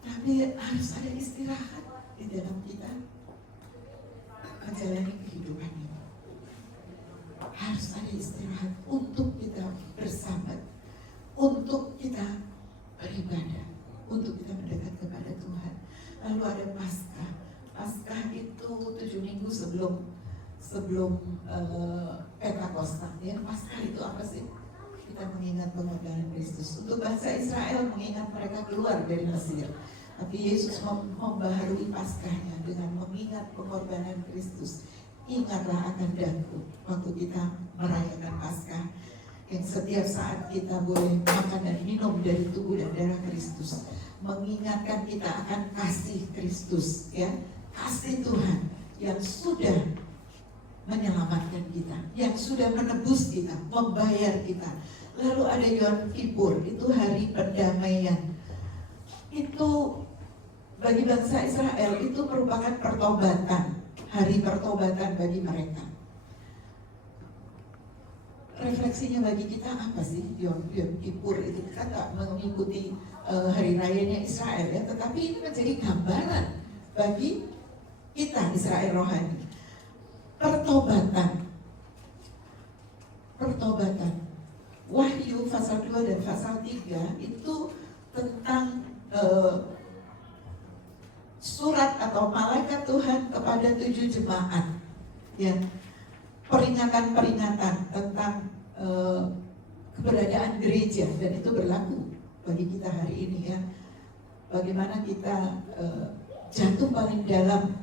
Tapi harus ada istirahat di dalam kita menjalani kehidupan ini. Harus ada istirahat untuk kita bersabat, untuk kita beribadah, untuk kita mendekat kepada Tuhan. Lalu ada Paskah. Paskah itu 7 minggu sebelum Pentakosta. Ya, Paskah itu apa sih? Kita mengingat pengorbanan Kristus. Untuk bangsa Israel mengingat mereka keluar dari Mesir. Tapi Yesus membaharui Paskahnya dengan mengingat pengorbanan Kristus. Ingatlah akan daku waktu kita merayakan Paskah, yang setiap saat kita boleh makan dan minum dari tubuh dan darah Kristus, mengingatkan kita akan kasih Kristus, ya, kasih Tuhan yang sudah menyelamatkan kita, yang sudah menebus kita, membayar kita. Lalu ada Yom Kippur, itu hari perdamaian. Itu bagi bangsa Israel itu merupakan pertobatan, hari pertobatan bagi mereka. Refleksinya bagi kita apa sih Yom Kippur itu? Kita nggak mengikuti hari rayanya Israel ya, tetapi ini menjadi gambaran bagi kita Israel rohani. Pertobatan. Wahyu pasal 2 dan pasal 3 itu tentang surat atau malaikat Tuhan kepada 7 jemaat, ya, peringatan-peringatan tentang keberadaan gereja, dan itu berlaku bagi kita hari ini ya. Bagaimana kita jatuh paling dalam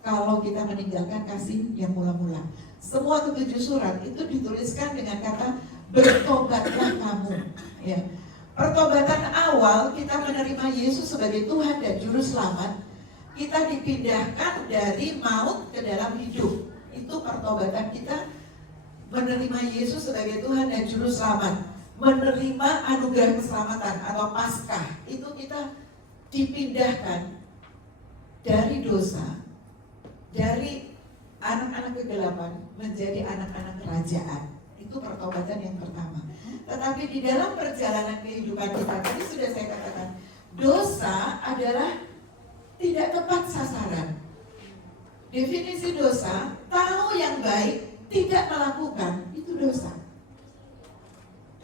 kalau kita meninggalkan kasih yang mula-mula. Semua ke-7 surat itu dituliskan dengan kata bertobatlah kamu, ya. Pertobatan awal kita menerima Yesus sebagai Tuhan dan Juru Selamat, kita dipindahkan dari maut ke dalam hidup. Itu pertobatan kita, menerima Yesus sebagai Tuhan dan Juru Selamat, menerima anugerah keselamatan atau Paskah. Itu kita dipindahkan dari dosa, dari anak-anak kegelapan menjadi anak-anak kerajaan. Itu pertobatan yang pertama. Tetapi di dalam perjalanan kehidupan kita, tadi sudah saya katakan, dosa adalah tidak tepat sasaran. Definisi dosa, tahu yang baik, tidak melakukan, itu dosa.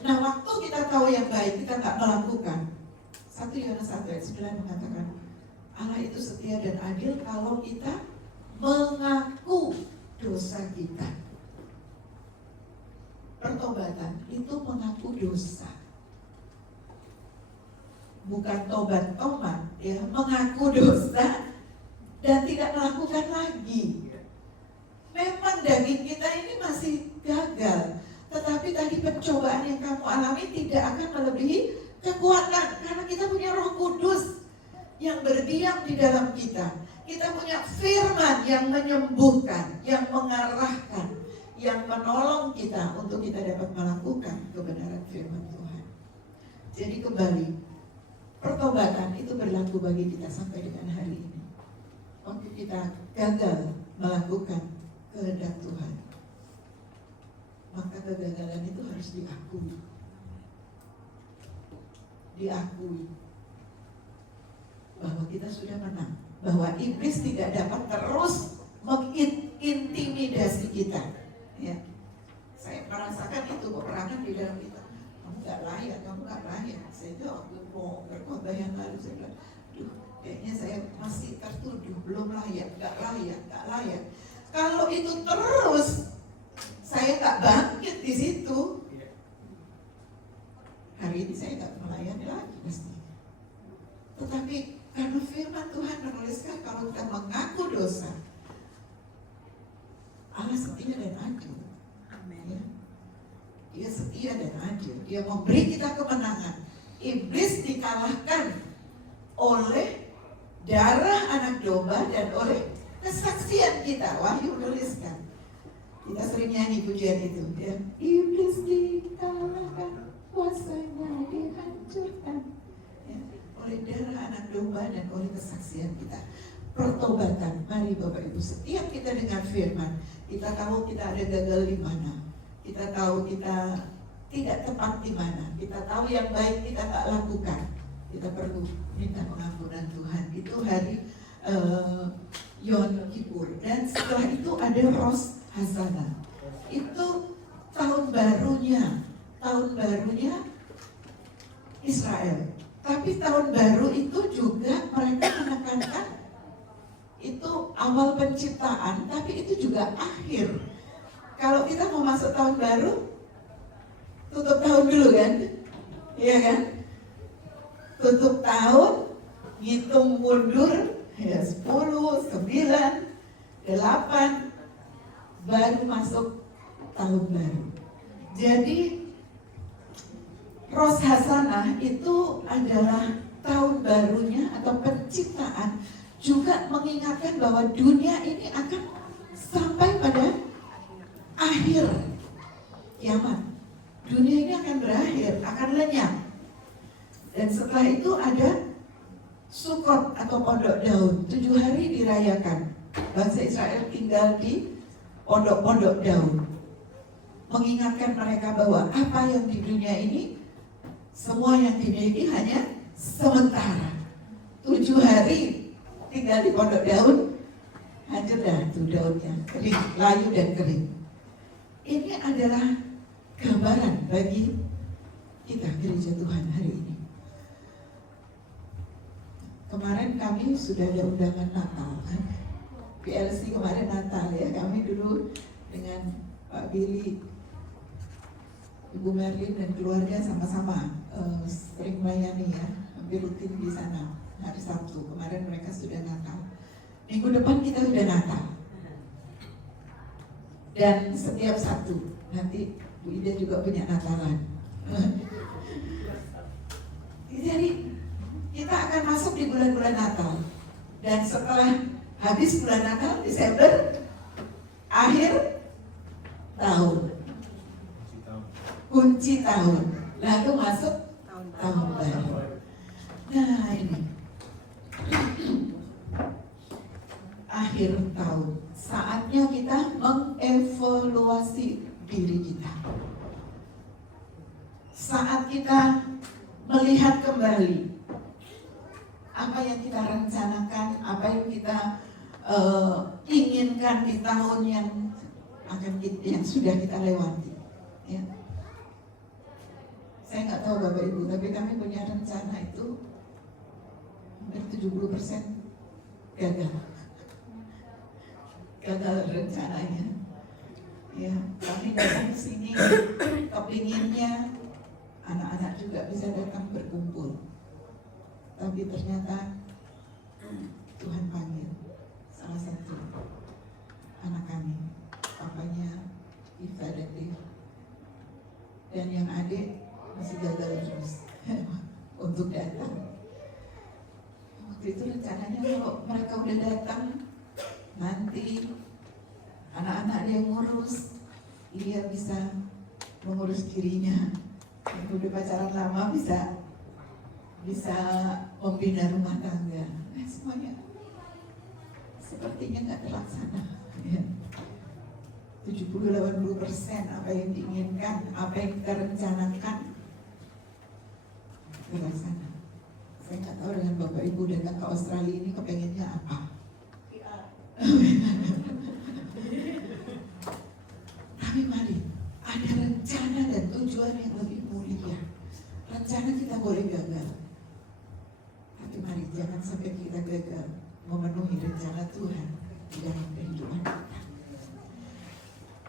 Nah, waktu kita tahu yang baik, kita nggak melakukan. 1 Yohanes 1 ayat 9 mengatakan, Allah itu setia dan adil kalau kita mengaku dosa kita. Pertobatan itu mengaku dosa. Bukan tobat-tobat, ya, mengaku dosa dan tidak melakukan lagi. Memang daging kita ini masih gagal, tetapi tadi pencobaan yang kamu alami tidak akan melebihi kekuatan, karena kita punya Roh Kudus yang berdiam di dalam kita. Kita punya firman yang menyembuhkan, yang mengarahkan, yang menolong kita untuk kita dapat melakukan kebenaran firman Tuhan. Jadi kembali, pertobatan itu berlaku bagi kita sampai dengan hari ini. Waktu kita gagal melakukan kehendak Tuhan, maka kegagalan itu harus diakui. Diakui bahwa kita sudah menang, bahwa iblis tidak dapat terus mengintimidasi kita. Ya, saya merasakan itu peperangan di dalam kita. Kamu nggak layak, kamu nggak layak. Saya itu waktu mau berkhotbah yang lalu saya bilang, duh, kayaknya saya masih tertuduh, belum layak, nggak layak, nggak layak. Kalau itu terus, saya nggak bangkit di situ. Hari ini saya nggak melayani lagi pasti. Tetapi karena firman Tuhan menuliskan kalau kita mengaku dosa, Allah setia dan adil. Ya. Dia setia dan adil. Dia memberi kita kemenangan. Iblis dikalahkan oleh darah anak domba dan oleh kesaksian kita. Wahyu menuliskan. Kita sering nyanyi pujian itu. Ya. Iblis dikalahkan, kuasanya dihancurkan. Ya. Oleh darah anak domba dan oleh kesaksian kita. Pertobatan, mari Bapak Ibu, setiap kita dengar firman, kita tahu kita ada gagal di mana, kita tahu kita tidak tepat di mana, kita tahu yang baik kita tak lakukan, kita perlu minta pengampunan Tuhan. Itu hari Yom Kippur, dan setelah itu ada Rosh Hashanah. Itu tahun barunya Israel. Tapi tahun baru itu juga mereka menekankan itu awal penciptaan, tapi itu juga akhir. Kalau kita mau masuk tahun baru, tutup tahun dulu kan? Iya kan? Tutup tahun, ngitung mundur, ya 10, 9, 8, baru masuk tahun baru. Jadi Rosh Hashanah itu adalah tahun barunya atau penciptaan, juga mengingatkan bahwa dunia ini akan sampai pada akhir kiamat. Dunia ini akan berakhir, akan lenyap. Dan setelah itu ada Sukkot atau pondok daun. 7 hari dirayakan. Bangsa Israel tinggal di pondok-pondok daun. Mengingatkan mereka bahwa apa yang di dunia ini, semua yang dimiliki hanya sementara. 7 hari tinggal di pondok daun, hancur dah tuh daunnya, kering, layu dan kering. Ini adalah gambaran bagi kita gereja Tuhan hari ini. Kemarin kami sudah ada undangan Natal kan? PLC kemarin Natal ya, kami dulu dengan Pak Billy, Ibu Merlin dan keluarga sama-sama sering melayani ya, hampir rutin di sana. Hari Sabtu, kemarin mereka sudah Natal. Minggu depan kita sudah Natal. Dan setiap Sabtu, nanti Bu Ida juga punya Natalan. Jadi kita akan masuk di bulan-bulan Natal. Dan setelah habis bulan Natal, Desember, akhir tahun. Kunci tahun. Lalu masuk tahun baru. Nah ini. diri kita. Saat kita melihat kembali apa yang kita rencanakan, apa yang kita inginkan di tahun yang sudah kita lewati, ya. Saya nggak tahu Bapak Ibu, tapi kami punya rencana itu hampir 70% gagal rencananya. Ya, kami datang ke sini kepinginnya anak-anak juga bisa datang berkumpul, tapi ternyata Tuhan panggil salah satu anak kami, papanya Iva dan Dev, dan yang adik masih gagal terus untuk datang. Waktu itu rencananya kalau mereka udah datang, nanti anak-anak dia ngurus, dia bisa mengurus dirinya. Yang udah pacaran lama bisa membina rumah tangga. Nah, semuanya sepertinya nggak terlaksana. Ya. 70-80% apa yang diinginkan, apa yang kita rencanakan terlaksana. Saya nggak tahu dengan Bapak Ibu datang ke Australia ini kepengennya apa. Tapi mari, ada rencana dan tujuan yang lebih mulia. Rencana kita boleh gagal, tapi mari jangan sampai kita gagal memenuhi rencana Tuhan di dalam kehidupan kita.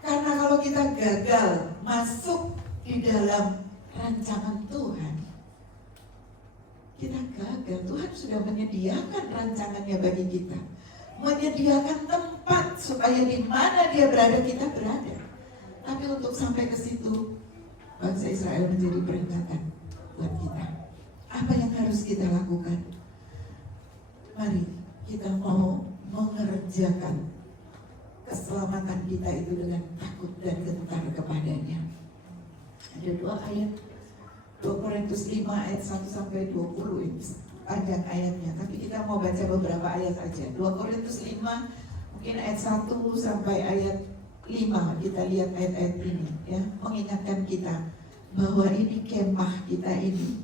Karena kalau kita gagal masuk di dalam rancangan Tuhan, kita gagal. Tuhan sudah menyediakan rancangannya bagi kita, menyediakan tempat supaya di mana Dia berada kita berada. Tapi untuk sampai ke situ, bangsa Israel menjadi peringatan buat kita. Apa yang harus kita lakukan? Mari kita mau mengerjakan keselamatan kita itu dengan takut dan gentar kepadanya. Ada 2 ayat, 2 Korintus 5 ayat 1 sampai 20, ini panjang ayatnya, tapi kita mau baca beberapa ayat aja. 2 Korintus 5 mungkin ayat 1 sampai ayat 5, kita lihat ayat-ayat ini, ya, mengingatkan kita bahwa ini kemah kita ini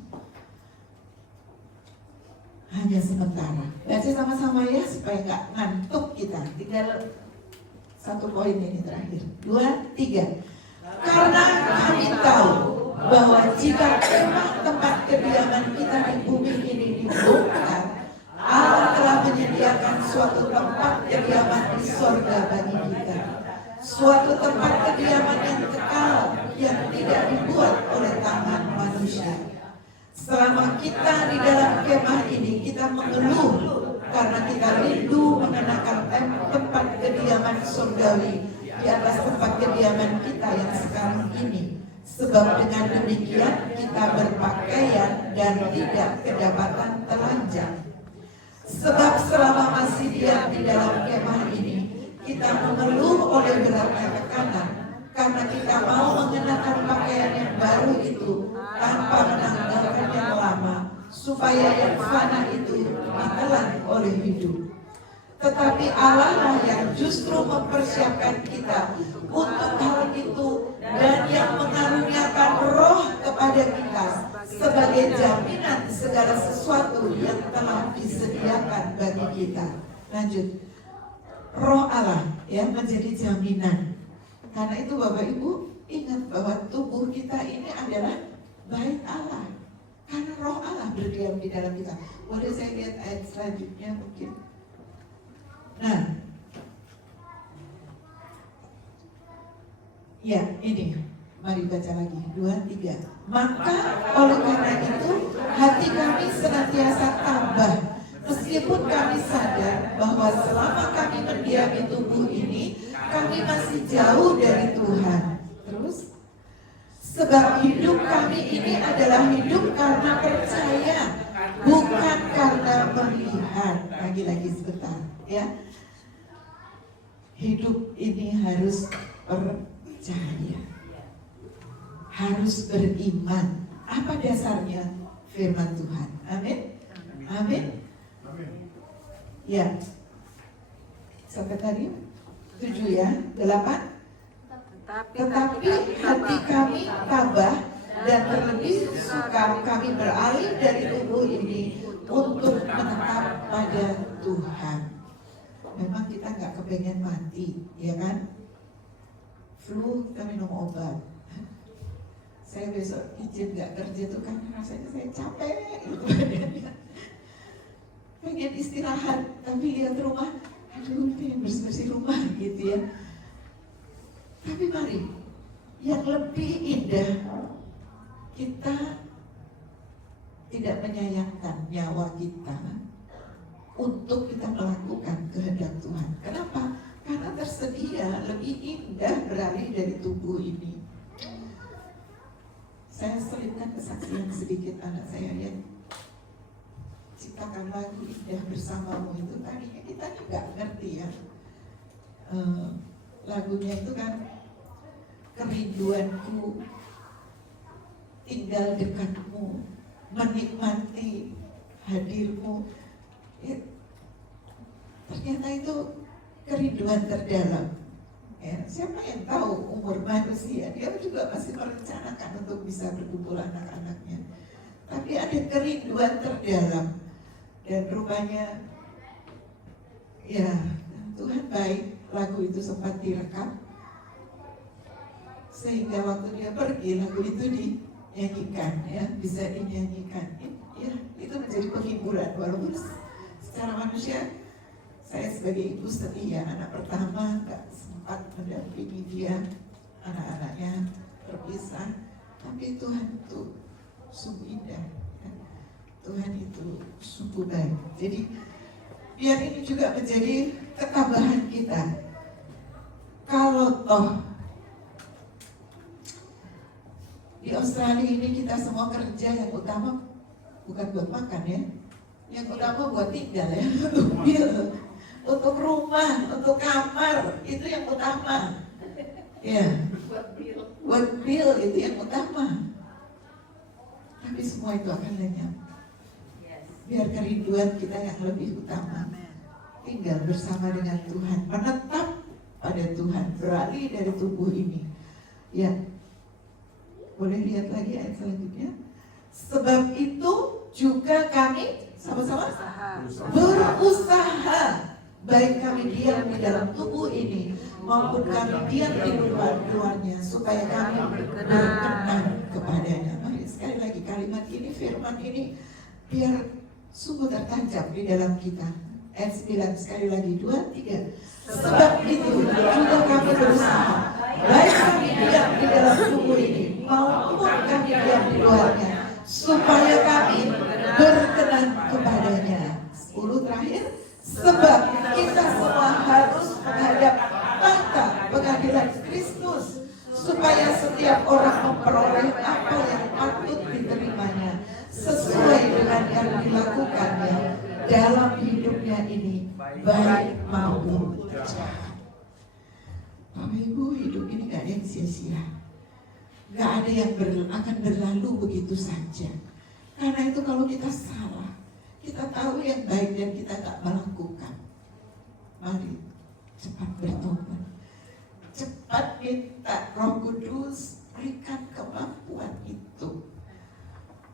hanya sementara. Baca sama-sama ya supaya nggak ngantuk kita. Tinggal 1 poin ini terakhir. 2, 3. Karena kami tahu bahwa jika kemah tempat kediaman kita di bumi ini dibongkar, Allah telah menyediakan suatu tempat kediaman di sorga bagi kita. Suatu tempat kediaman yang kekal, yang tidak dibuat oleh tangan manusia. Selama kita di dalam kemah ini, kita mengeluh karena kita rindu mengenakan tempat kediaman surgawi di atas tempat kediaman kita yang sekarang ini. Sebab dengan demikian kita berpakaian dan tidak kedapatan telanjang. Sebab selama masih diam di dalam kemah ini, kita mengeluh oleh beratnya tekanan, karena kita mau mengenakan pakaian yang baru itu tanpa menanggalkan yang lama, supaya yang fana itu ditelan oleh hidup. Tetapi Allah lah yang justru mempersiapkan kita untuk hal itu, dan yang mengaruniakan roh kepada kita sebagai jaminan segala sesuatu yang telah disediakan bagi kita. Lanjut. Roh Allah yang menjadi jaminan. Karena itu Bapak Ibu ingat bahwa tubuh kita ini adalah bait Allah. Karena roh Allah berdiam di dalam kita. Boleh saya lihat ayat selanjutnya mungkin. Nah, ya ini, mari baca lagi 2, 3. Maka oleh karena itu hati kami senantiasa tabah, meskipun kami sadar bahwa selama kami mendiami tubuh ini, kami masih jauh dari Tuhan. Terus, sebab hidup kami ini adalah hidup karena percaya, bukan karena melihat. Lagi sebentar, ya. Hidup ini harus percaya, harus beriman. Apa dasarnya? Firman Tuhan. Amin. Amin. Ya. Sampai tadi 7 ya, 8. Tetapi hati kami tabah dan terlebih suka kami beralih dari tubuh ini untuk menetap pada Tuhan. Memang kita nggak kepengen mati, ya kan? Flu kita minum obat. Saya besok izin nggak kerja tuh kan rasanya saya capek gitu badannya. Pengen istirahat, tapi lihat rumah, aduh pengen bersih-bersih rumah gitu ya. Tapi mari, yang lebih indah, kita tidak menyayangkan nyawa kita untuk kita melakukan kehendak Tuhan. Kenapa? Karena tersedia lebih indah beralih dari tubuh ini. Saya selipkan kesaksian sedikit anak saya yang ciptakan lagu indah bersamamu itu. Tadinya kita nggak ngerti ya. Lagunya itu kan kerinduanku tinggal dekatmu, menikmati hadirmu. Ternyata itu kerinduan terdalam. Ya, siapa yang tahu umur manusia, dia juga masih merencanakan untuk bisa berkumpul anak-anaknya. Tapi ada kerinduan terdalam. Dan rupanya ya Tuhan baik, lagu itu sempat direkam sehingga waktu dia pergi lagu itu dinyanyikan, ya bisa dinyanyikan. Ya itu menjadi penghiburan walaupun secara manusia saya sebagai ibu setia, anak pertama nggak sempat mendampingi dia, anak-anaknya terpisah. Tapi Tuhan itu sungguh indah, ya. Tuhan itu sungguh baik. Jadi biar ini juga menjadi ketabahan kita. Kalau toh di Australia ini kita semua kerja, yang utama bukan buat makan ya, yang utama buat tinggal ya, untuk bil, untuk rumah, untuk kamar, itu yang utama. Ya, buat bil itu yang utama. Tapi semua itu akan lenyap. Biar kerinduan kita yang lebih utama, tinggal bersama dengan Tuhan, menetap pada Tuhan, beralih dari tubuh ini. Ya, boleh lihat lagi ayat selanjutnya. Sebab itu juga kami sama-sama berusaha, baik kami diam di dalam tubuh ini maupun kami diam di luarnya, supaya kami berkenan kepadanya. Mari sekali lagi kalimat ini, firman ini biar sungguh tertancap di dalam kita. Ayat 9 sekali lagi, 2, 3. Sebab itu juga kami berusaha, baik kami diam di dalam tubuh ini maupun kami diam di luarnya, supaya kami berkenan kepadanya. 10 terakhir. Sebab kita semua harus menghadap tahta pengadilan Kristus, supaya setiap orang memperoleh apa yang patut diterimanya sesuai dengan yang dilakukannya dalam hidupnya ini, baik maupun jahat. Bapak Ibu, hidup ini gak ada yang sia-sia, gak ada yang akan berlalu begitu saja. Karena itu kalau kita salah, kita tahu yang baik dan kita gak melakukan, mari cepat bertobat, cepat minta Roh Kudus berikan kemampuan itu.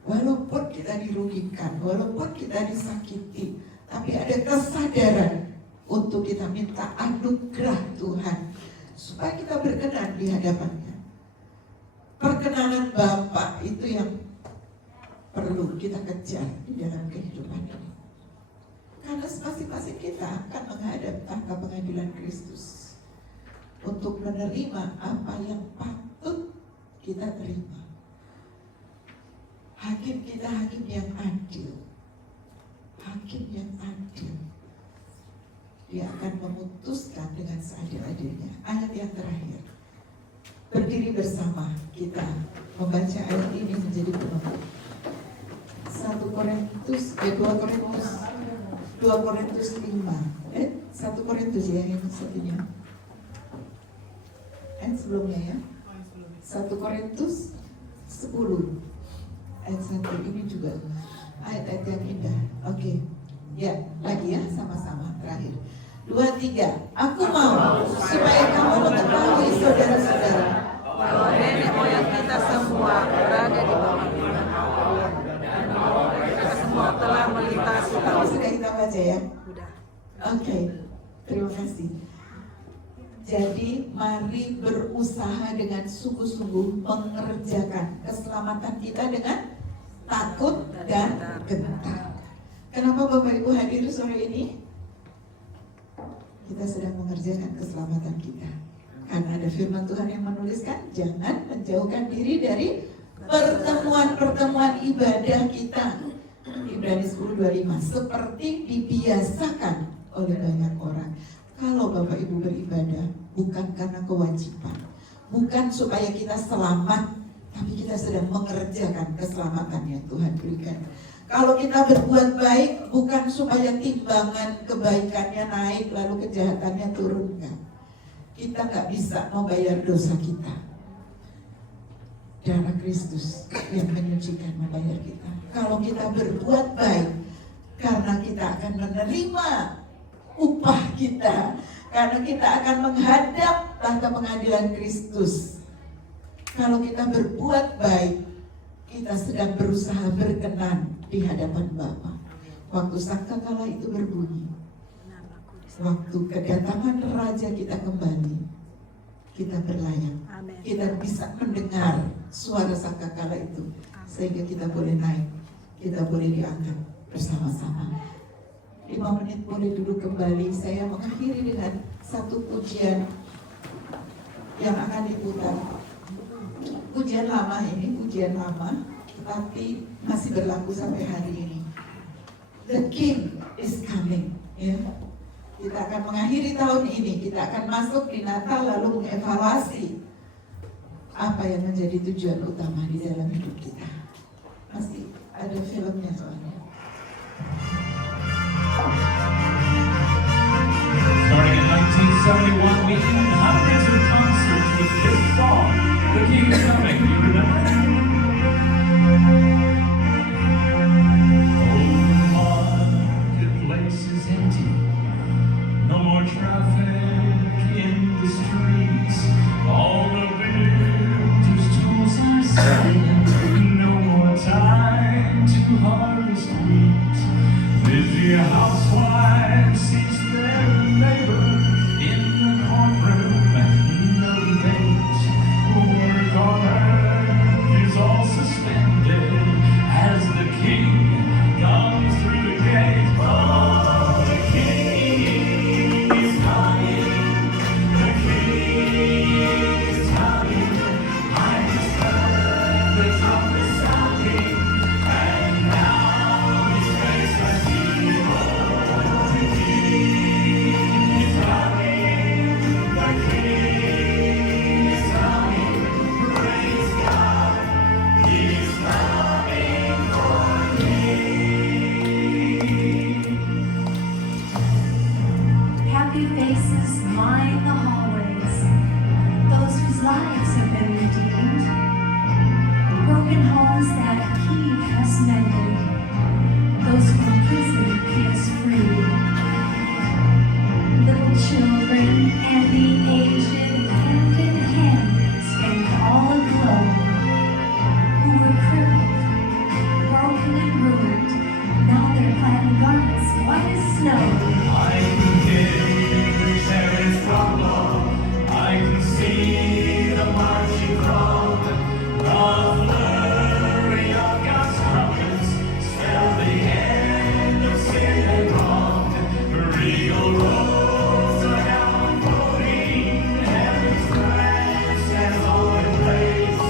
Walaupun kita dirugikan, walaupun kita disakiti, tapi ada kesadaran untuk kita minta anugerah Tuhan supaya kita berkenan di hadapannya. Perkenanan Bapa itu yang perlu kita kejar di dalam kehidupan ini. Karena masing-masing kita akan menghadap tahta pengadilan Kristus untuk menerima apa yang patut kita terima. Hakim kita hakim yang adil, hakim yang adil. Dia akan memutuskan dengan seadil-adilnya. Ayat yang terakhir, berdiri bersama kita membaca ayat ini menjadi penutup. 2 Korintus 5. 1 Korintus ya yang satunya. Sebelumnya ya. 1 Korintus 10 ayat 1 ini juga ayat-ayat yang indah. Oke. Ya, lagi ya sama-sama terakhir. 2, 3. Aku mau supaya kamu mengetahui saudara-saudara Oke, terima kasih. Jadi mari berusaha dengan sungguh-sungguh mengerjakan keselamatan kita dengan takut dan gentar. Kenapa Bapak Ibu hadir sore ini? Kita sedang mengerjakan keselamatan kita. Karena ada firman Tuhan yang menuliskan, jangan menjauhkan diri dari pertemuan-pertemuan ibadah kita. Ibrani 10:25, seperti dibiasakan oleh banyak orang. Kalau Bapak Ibu beribadah bukan karena kewajiban, bukan supaya kita selamat, tapi kita sedang mengerjakan keselamatan yang Tuhan berikan. Kalau kita berbuat baik bukan supaya timbangan kebaikannya naik lalu kejahatannya turun, enggak. Kita nggak bisa membayar dosa kita. Darah Kristus yang menyucikan membayar kita. Kalau kita berbuat baik, karena kita akan menerima upah kita, karena kita akan menghadap tahta pengadilan Kristus. Kalau kita berbuat baik, kita sedang berusaha berkenan di hadapan Bapa. Waktu sangkakala itu berbunyi, waktu kedatangan Raja kita kembali, kita berlayar. Kita bisa mendengar suara sangkakala itu, sehingga kita boleh naik, kita boleh diangkat bersama-sama. 5 menit boleh duduk kembali. Saya mengakhiri dengan satu pujian yang akan diputar. Pujian lama ini, pujian lama, tapi masih berlaku sampai hari ini. The King is coming. Ya. Kita akan mengakhiri tahun ini, kita akan masuk di Natal lalu mengevaluasi apa yang menjadi tujuan utama di dalam hidup kita. Masih ada filmnya soalnya. Starting in 1971, we had hundreds of concerts with this song, The King is Coming. You remember? Oh, the marketplace is empty. No more traffic in the streets. All the vendors' tools are selling. No more time to harvest wheat. Busy housewives sees their neighbor in the courtroom. No debate. Work on earth is all suspended as the king comes through the gate. Oh, the king is coming. The king is coming. I just heard the trumpet sounding, and now his face I see. Oh, the king is coming. The king is coming. Praise God, he's coming for me. Happy faces line the hallways, those whose lives have been redeemed, broken homes that He has mended, those from prison He has freed. Little children and the aged, hand in hand, stand all aglow, who were crippled, broken and ruined, now they're clad in garments white as snow. I can hear the chariots rumble. I can see the marching crowd. The flurry of God's trumpets spells the end of sin and wrong. Regal roads are now unfolding. Heaven's grand stands all in place.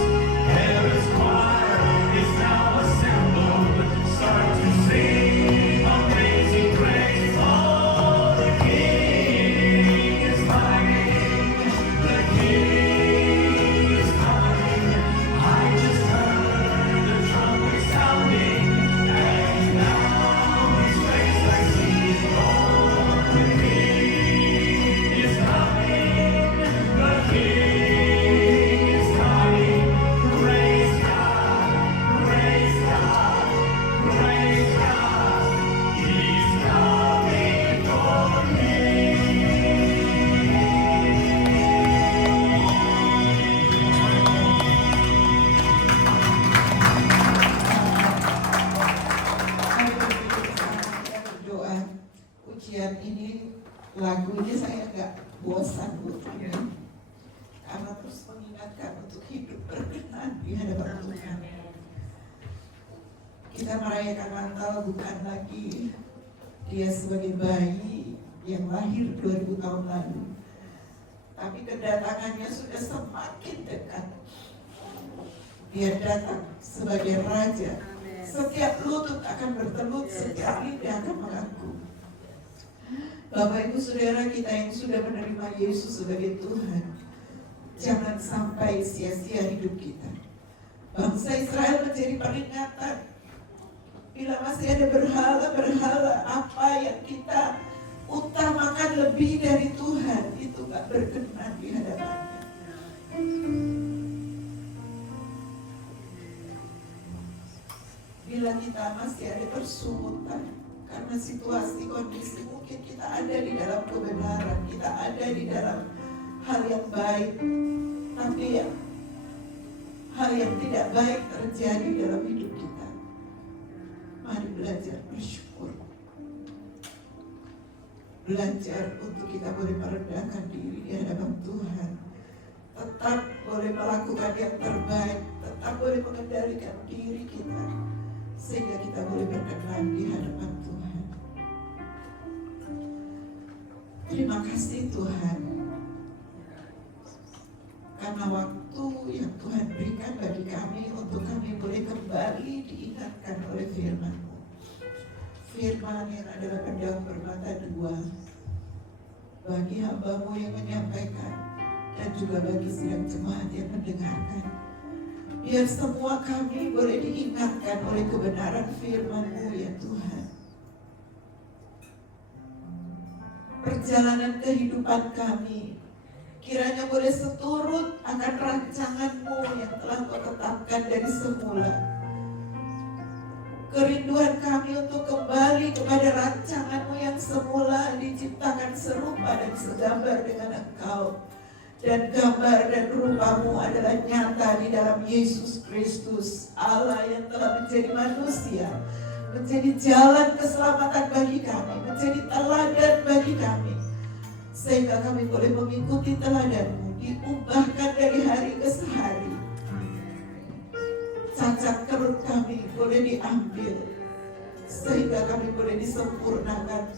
Heaven's choir is now assembled. Start to sing amazing grace. Oh, the King is coming. The King is coming. I just heard untuk hidup berkenan di hadapan Tuhan. Kita merayakan Natal bukan lagi dia sebagai bayi yang lahir 2000 tahun lalu, tapi kedatangannya sudah semakin dekat. Dia datang sebagai Raja. Setiap lutut akan bertelut, setiap lidah akan mengaku. Bapak Ibu Saudara kita yang sudah menerima Yesus sebagai Tuhan, jangan sampai sia-sia hidup kita. Bangsa Israel menjadi peringatan. Bila masih ada berhala-berhala apa yang kita utamakan lebih dari Tuhan, itu gak berkenan di hadapannya. Bila kita masih ada persungutan karena situasi kondisi, mungkin kita ada di dalam kebenaran, kita ada di dalam hal yang baik, tapi hal yang tidak baik terjadi dalam hidup kita. Mari belajar bersyukur, belajar untuk kita boleh merendahkan diri di hadapan Tuhan, tetap boleh melakukan yang terbaik, tetap boleh mengendalikan diri kita, sehingga kita boleh berkenan di hadapan Tuhan. Terima kasih Tuhan, karena waktu yang Tuhan berikan bagi kami untuk kami boleh kembali diingatkan oleh firman-Mu. Firman yang adalah pedang bermata dua bagi hamba-Mu yang menyampaikan dan juga bagi sidang jemaat yang mendengarkan. Biar semua kami boleh diingatkan oleh kebenaran firman-Mu ya Tuhan. Perjalanan kehidupan kami kiranya boleh seturut akan rancangan-Mu yang telah Kau tetapkan dari semula. Kerinduan kami untuk kembali kepada rancangan-Mu yang semula diciptakan serupa dan segambar dengan Engkau. Dan gambar dan rupa-Mu adalah nyata di dalam Yesus Kristus, Allah yang telah menjadi manusia, menjadi jalan keselamatan bagi kami, menjadi teladan bagi kami, sehingga kami boleh mengikuti teladan-Mu, diubahkan dari hari ke hari. Cacat kerut kami boleh diambil, sehingga kami boleh disempurnakan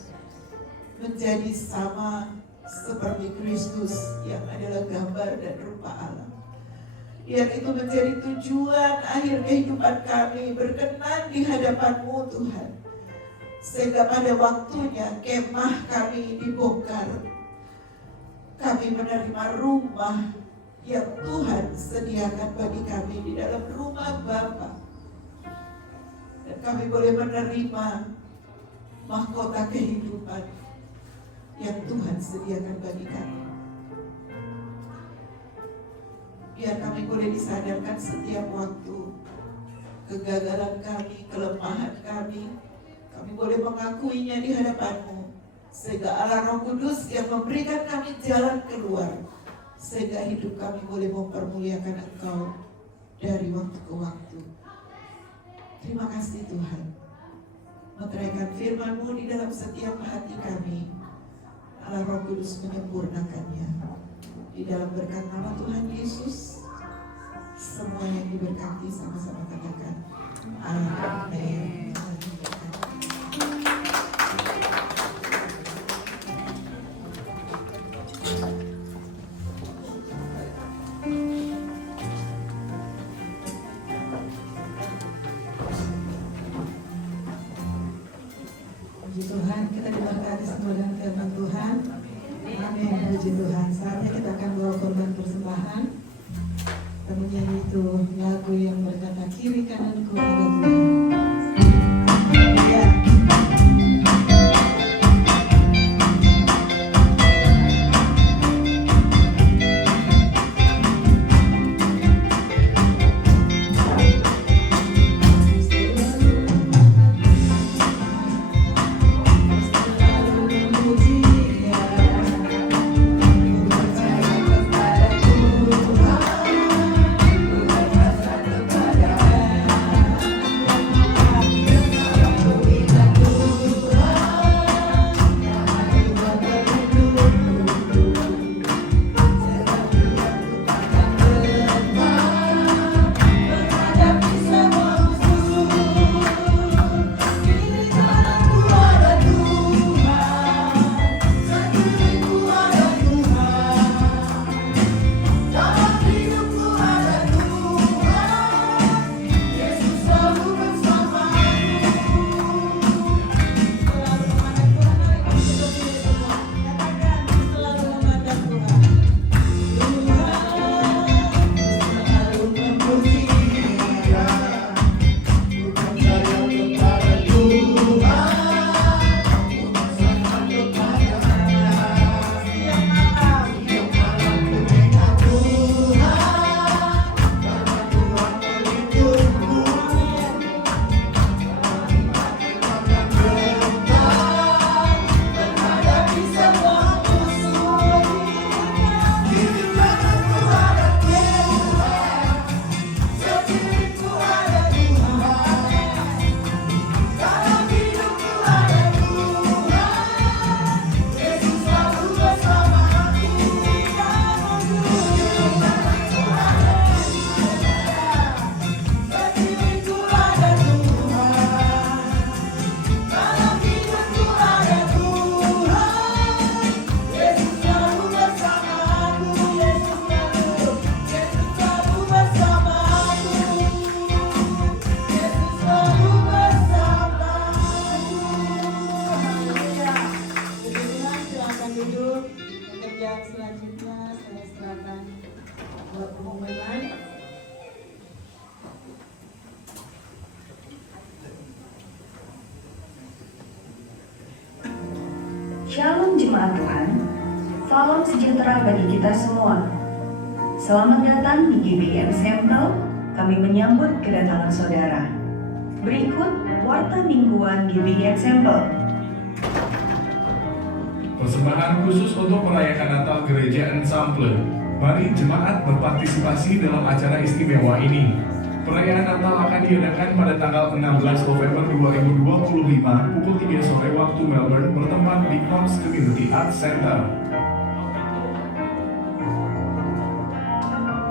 menjadi sama seperti Kristus yang adalah gambar dan rupa Allah. Yang itu menjadi tujuan akhir kehidupan kami, berkenan di hadapan-Mu Tuhan. Sehingga pada waktunya kemah kami dibongkar, kami menerima rumah yang Tuhan sediakan bagi kami di dalam rumah Bapa. Dan kami boleh menerima mahkota kehidupan yang Tuhan sediakan bagi kami. Biar kami boleh disadarkan setiap waktu kegagalan kami, kelemahan kami boleh mengakuinya di hadapan-Mu, sehingga Allah Roh Kudus yang memberikan kami jalan keluar, sehingga hidup kami boleh mempermuliakan Engkau dari waktu ke waktu. Terima kasih Tuhan. Meteraikan firman-Mu di dalam setiap hati kami. Allah Roh Kudus menyempurnakannya. Di dalam berkat nama Tuhan Yesus, semua yang diberkati sama-sama katakan amin. Puji Tuhan, kita diberkati semua dengan firman Tuhan. Amin. Puji Tuhan. Saatnya kita akan bawa korban persembahan. Kita menyanyi itu lagu yang berkata kiri kananku ada Tuhan. Ya. Terima ngomong baik-baik. Shalom Jemaat Tuhan, salam sejahtera bagi kita semua. Selamat datang di GBI Sampel, kami menyambut kedatangan saudara. Berikut warta mingguan GBI Sampel. Persembahan khusus untuk merayakan Natal Gereja Ensemble. Mari jemaat berpartisipasi dalam acara istimewa ini. Perayaan Natal akan diadakan pada tanggal 16 November 2025 pukul 3 sore waktu Melbourne, bertempat di Knox Community Arts Center.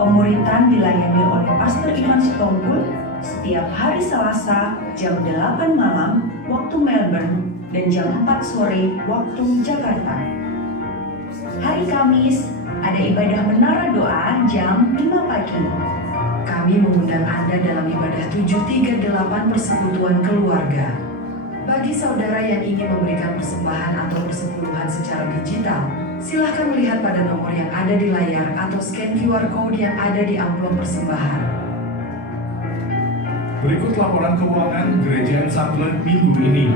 Pemuritan dilayani oleh Pastor Ivan Sitompul setiap hari Selasa jam 8 malam waktu Melbourne dan jam 4 sore waktu Jakarta. Hari Kamis ada ibadah menara doa jam 5 pagi. Kami mengundang Anda dalam ibadah 738 Persekutuan Keluarga. Bagi saudara yang ingin memberikan persembahan atau persepuluhan secara digital, silahkan melihat pada nomor yang ada di layar atau scan QR Code yang ada di amplop persembahan. Berikut laporan keuangan Gereja Ensemble minggu ini.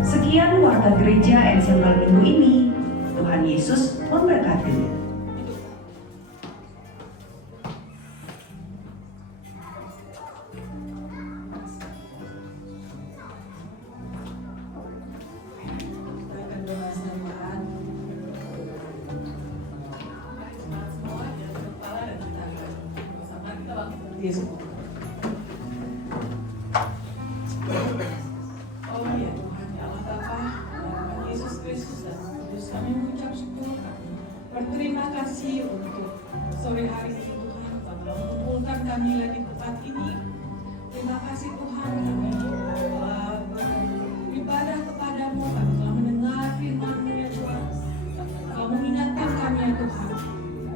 Sekian warta gereja Ensemble minggu ini. Tuhan Yesus memberkati. Kita akan doa samaan. Semua di atas kepala dan kita akan bersama kita bangkit Yesus. Oh iya Tuhan, ya Allah Bapa, Tuhan Yesus Kristus dan Kudus, kami mengucap syukur, kami berterima kasih untuk sore hari ini Tuhan, Kau telah mengumpulkan kami lagi di tempat ini. Terima kasih Tuhan, kami telah beribadah kepadamu, kami telah mendengar firman-Mu ya Tuhan. Kau mengingatkan kami ya Tuhan,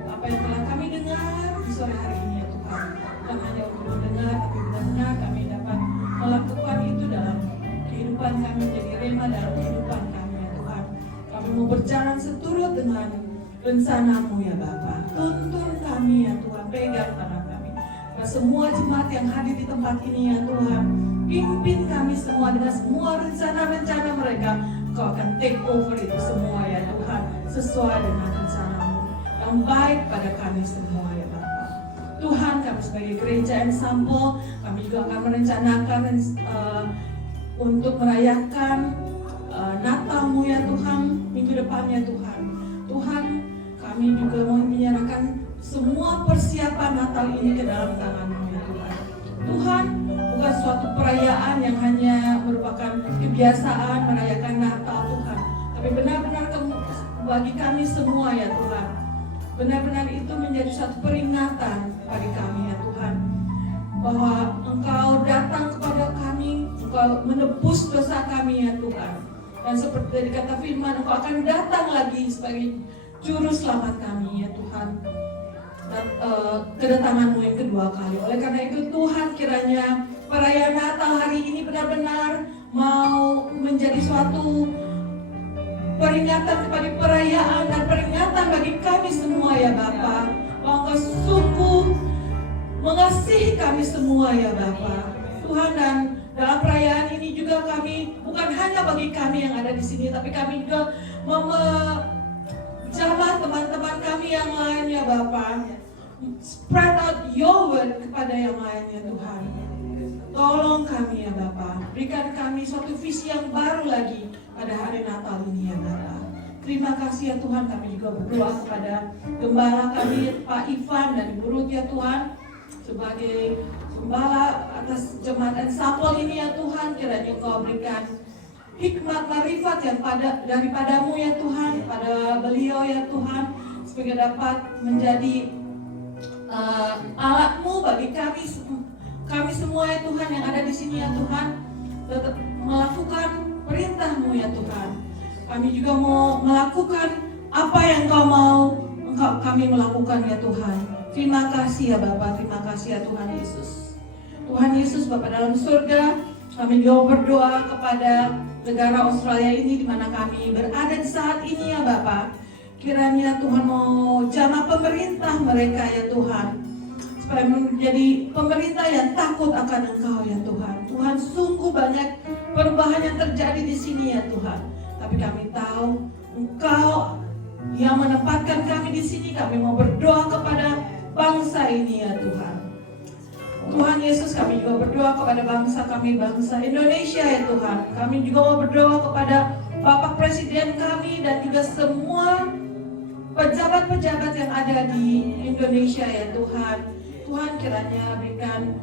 apa yang telah kami dengar di sore hari ini ya Tuhan. Bukan hanya untuk mendengar, tapi benar-benar kami dapat melakukan itu dalam kehidupan kami, menjadi rema dalam kehidupan kami ya Tuhan. Kami mau berjalan seturut dengan rencana-Mu ya Bapa. Tuntun kami ya Tuhan, pegang tangan kami. Dan semua jemaat yang hadir di tempat ini ya Tuhan, pimpin kami semua dengan semua rencana-rencana mereka. Kau akan take over itu semua ya Tuhan, sesuai dengan rencana-Mu yang baik pada kami semua ya Bapa. Tuhan, kami sebagai gereja Ensemble, kami juga akan merencanakan untuk merayakan Natal-Mu ya Tuhan, minggu depannya Tuhan. Tuhan, kami juga mau menyerahkan semua persiapan Natal ini ke dalam tangan-Mu ya Tuhan. Tuhan, bukan suatu perayaan yang hanya merupakan kebiasaan merayakan Natal Tuhan, tapi benar-benar bagi kami semua ya Tuhan. Benar-benar itu menjadi suatu peringatan bagi kami ya Tuhan, bahwa Engkau datang kepada kami, Engkau menebus dosa kami ya Tuhan. Dan seperti dari kata firman, Engkau akan datang lagi sebagai juru selamat kami ya Tuhan. Kedatangan-Mu yang kedua kali. Oleh karena itu Tuhan, kiranya perayaan Natal hari ini benar-benar mau menjadi suatu peringatan kepada perayaan dan peringatan bagi kami semua ya Bapa, bahwa Engkau sungguh mengasihi kami semua ya Bapa. Tuhan, dan dalam perayaan ini juga kami, bukan hanya bagi kami yang ada di sini, tapi kami juga jamah teman-teman kami yang lain ya Bapa. Spread out your word kepada yang lain ya Tuhan. Tolong kami ya Bapa, berikan kami suatu visi yang baru lagi pada hari Natal ini ya Bapa. Terima kasih ya Tuhan, kami juga berdoa kepada gembala kami Pak Ivan dan Ibu Ruth ya Tuhan, sebagai gembala atas jemaat Ensemble ini ya Tuhan. Kiranya Engkau berikan hikmat marifat yang daripadamu ya Tuhan, pada beliau ya Tuhan, supaya dapat menjadi alat-Mu bagi kami semua ya Tuhan yang ada di sini ya Tuhan, tetap melakukan perintah-Mu ya Tuhan. Kami juga mau melakukan apa yang Engkau mau kami melakukan ya Tuhan. Terima kasih ya Bapa, terima kasih ya Tuhan Yesus. Tuhan Yesus Bapa dalam surga, kami juga berdoa kepada negara Australia ini di mana kami berada di saat ini ya Bapa. Kiranya Tuhan mau jamah pemerintah mereka ya Tuhan, supaya menjadi pemerintah yang takut akan Engkau ya Tuhan. Tuhan, sungguh banyak perubahan yang terjadi di sini ya Tuhan. Tapi kami tahu Engkau yang menempatkan kami di sini. Kami mau berdoa kepada bangsa ini ya Tuhan. Tuhan Yesus, kami juga berdoa kepada bangsa kami, bangsa Indonesia ya Tuhan. Kami juga mau berdoa kepada Bapak Presiden kami dan juga semua pejabat-pejabat yang ada di Indonesia ya Tuhan. Tuhan, kiranya berikan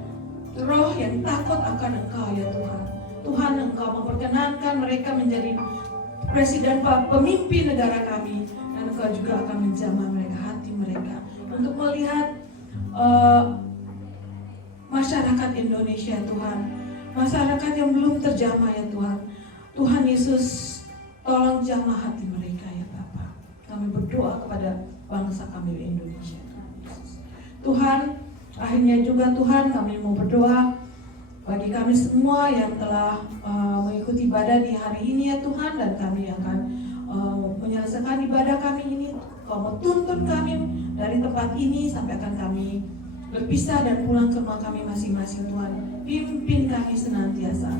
roh yang takut akan Engkau ya Tuhan. Tuhan, Engkau memperkenankan mereka menjadi presiden, pemimpin negara kami, dan Engkau juga akan menjamah mereka, hati mereka untuk melihat masyarakat Indonesia Tuhan, masyarakat yang belum terjamah ya Tuhan. Tuhan Yesus, tolong jamah hati mereka ya Bapa. Kami berdoa kepada bangsa kami di Indonesia Tuhan Yesus. Tuhan, akhirnya juga Tuhan kami mau berdoa bagi kami semua yang telah mengikuti ibadah di hari ini ya Tuhan, dan kami akan menyelesaikan ibadah kami ini. Kau mau tuntun kami dari tempat ini sampai akan kami berpisah dan pulang ke rumah kami masing-masing Tuhan. Pimpin kami senantiasa.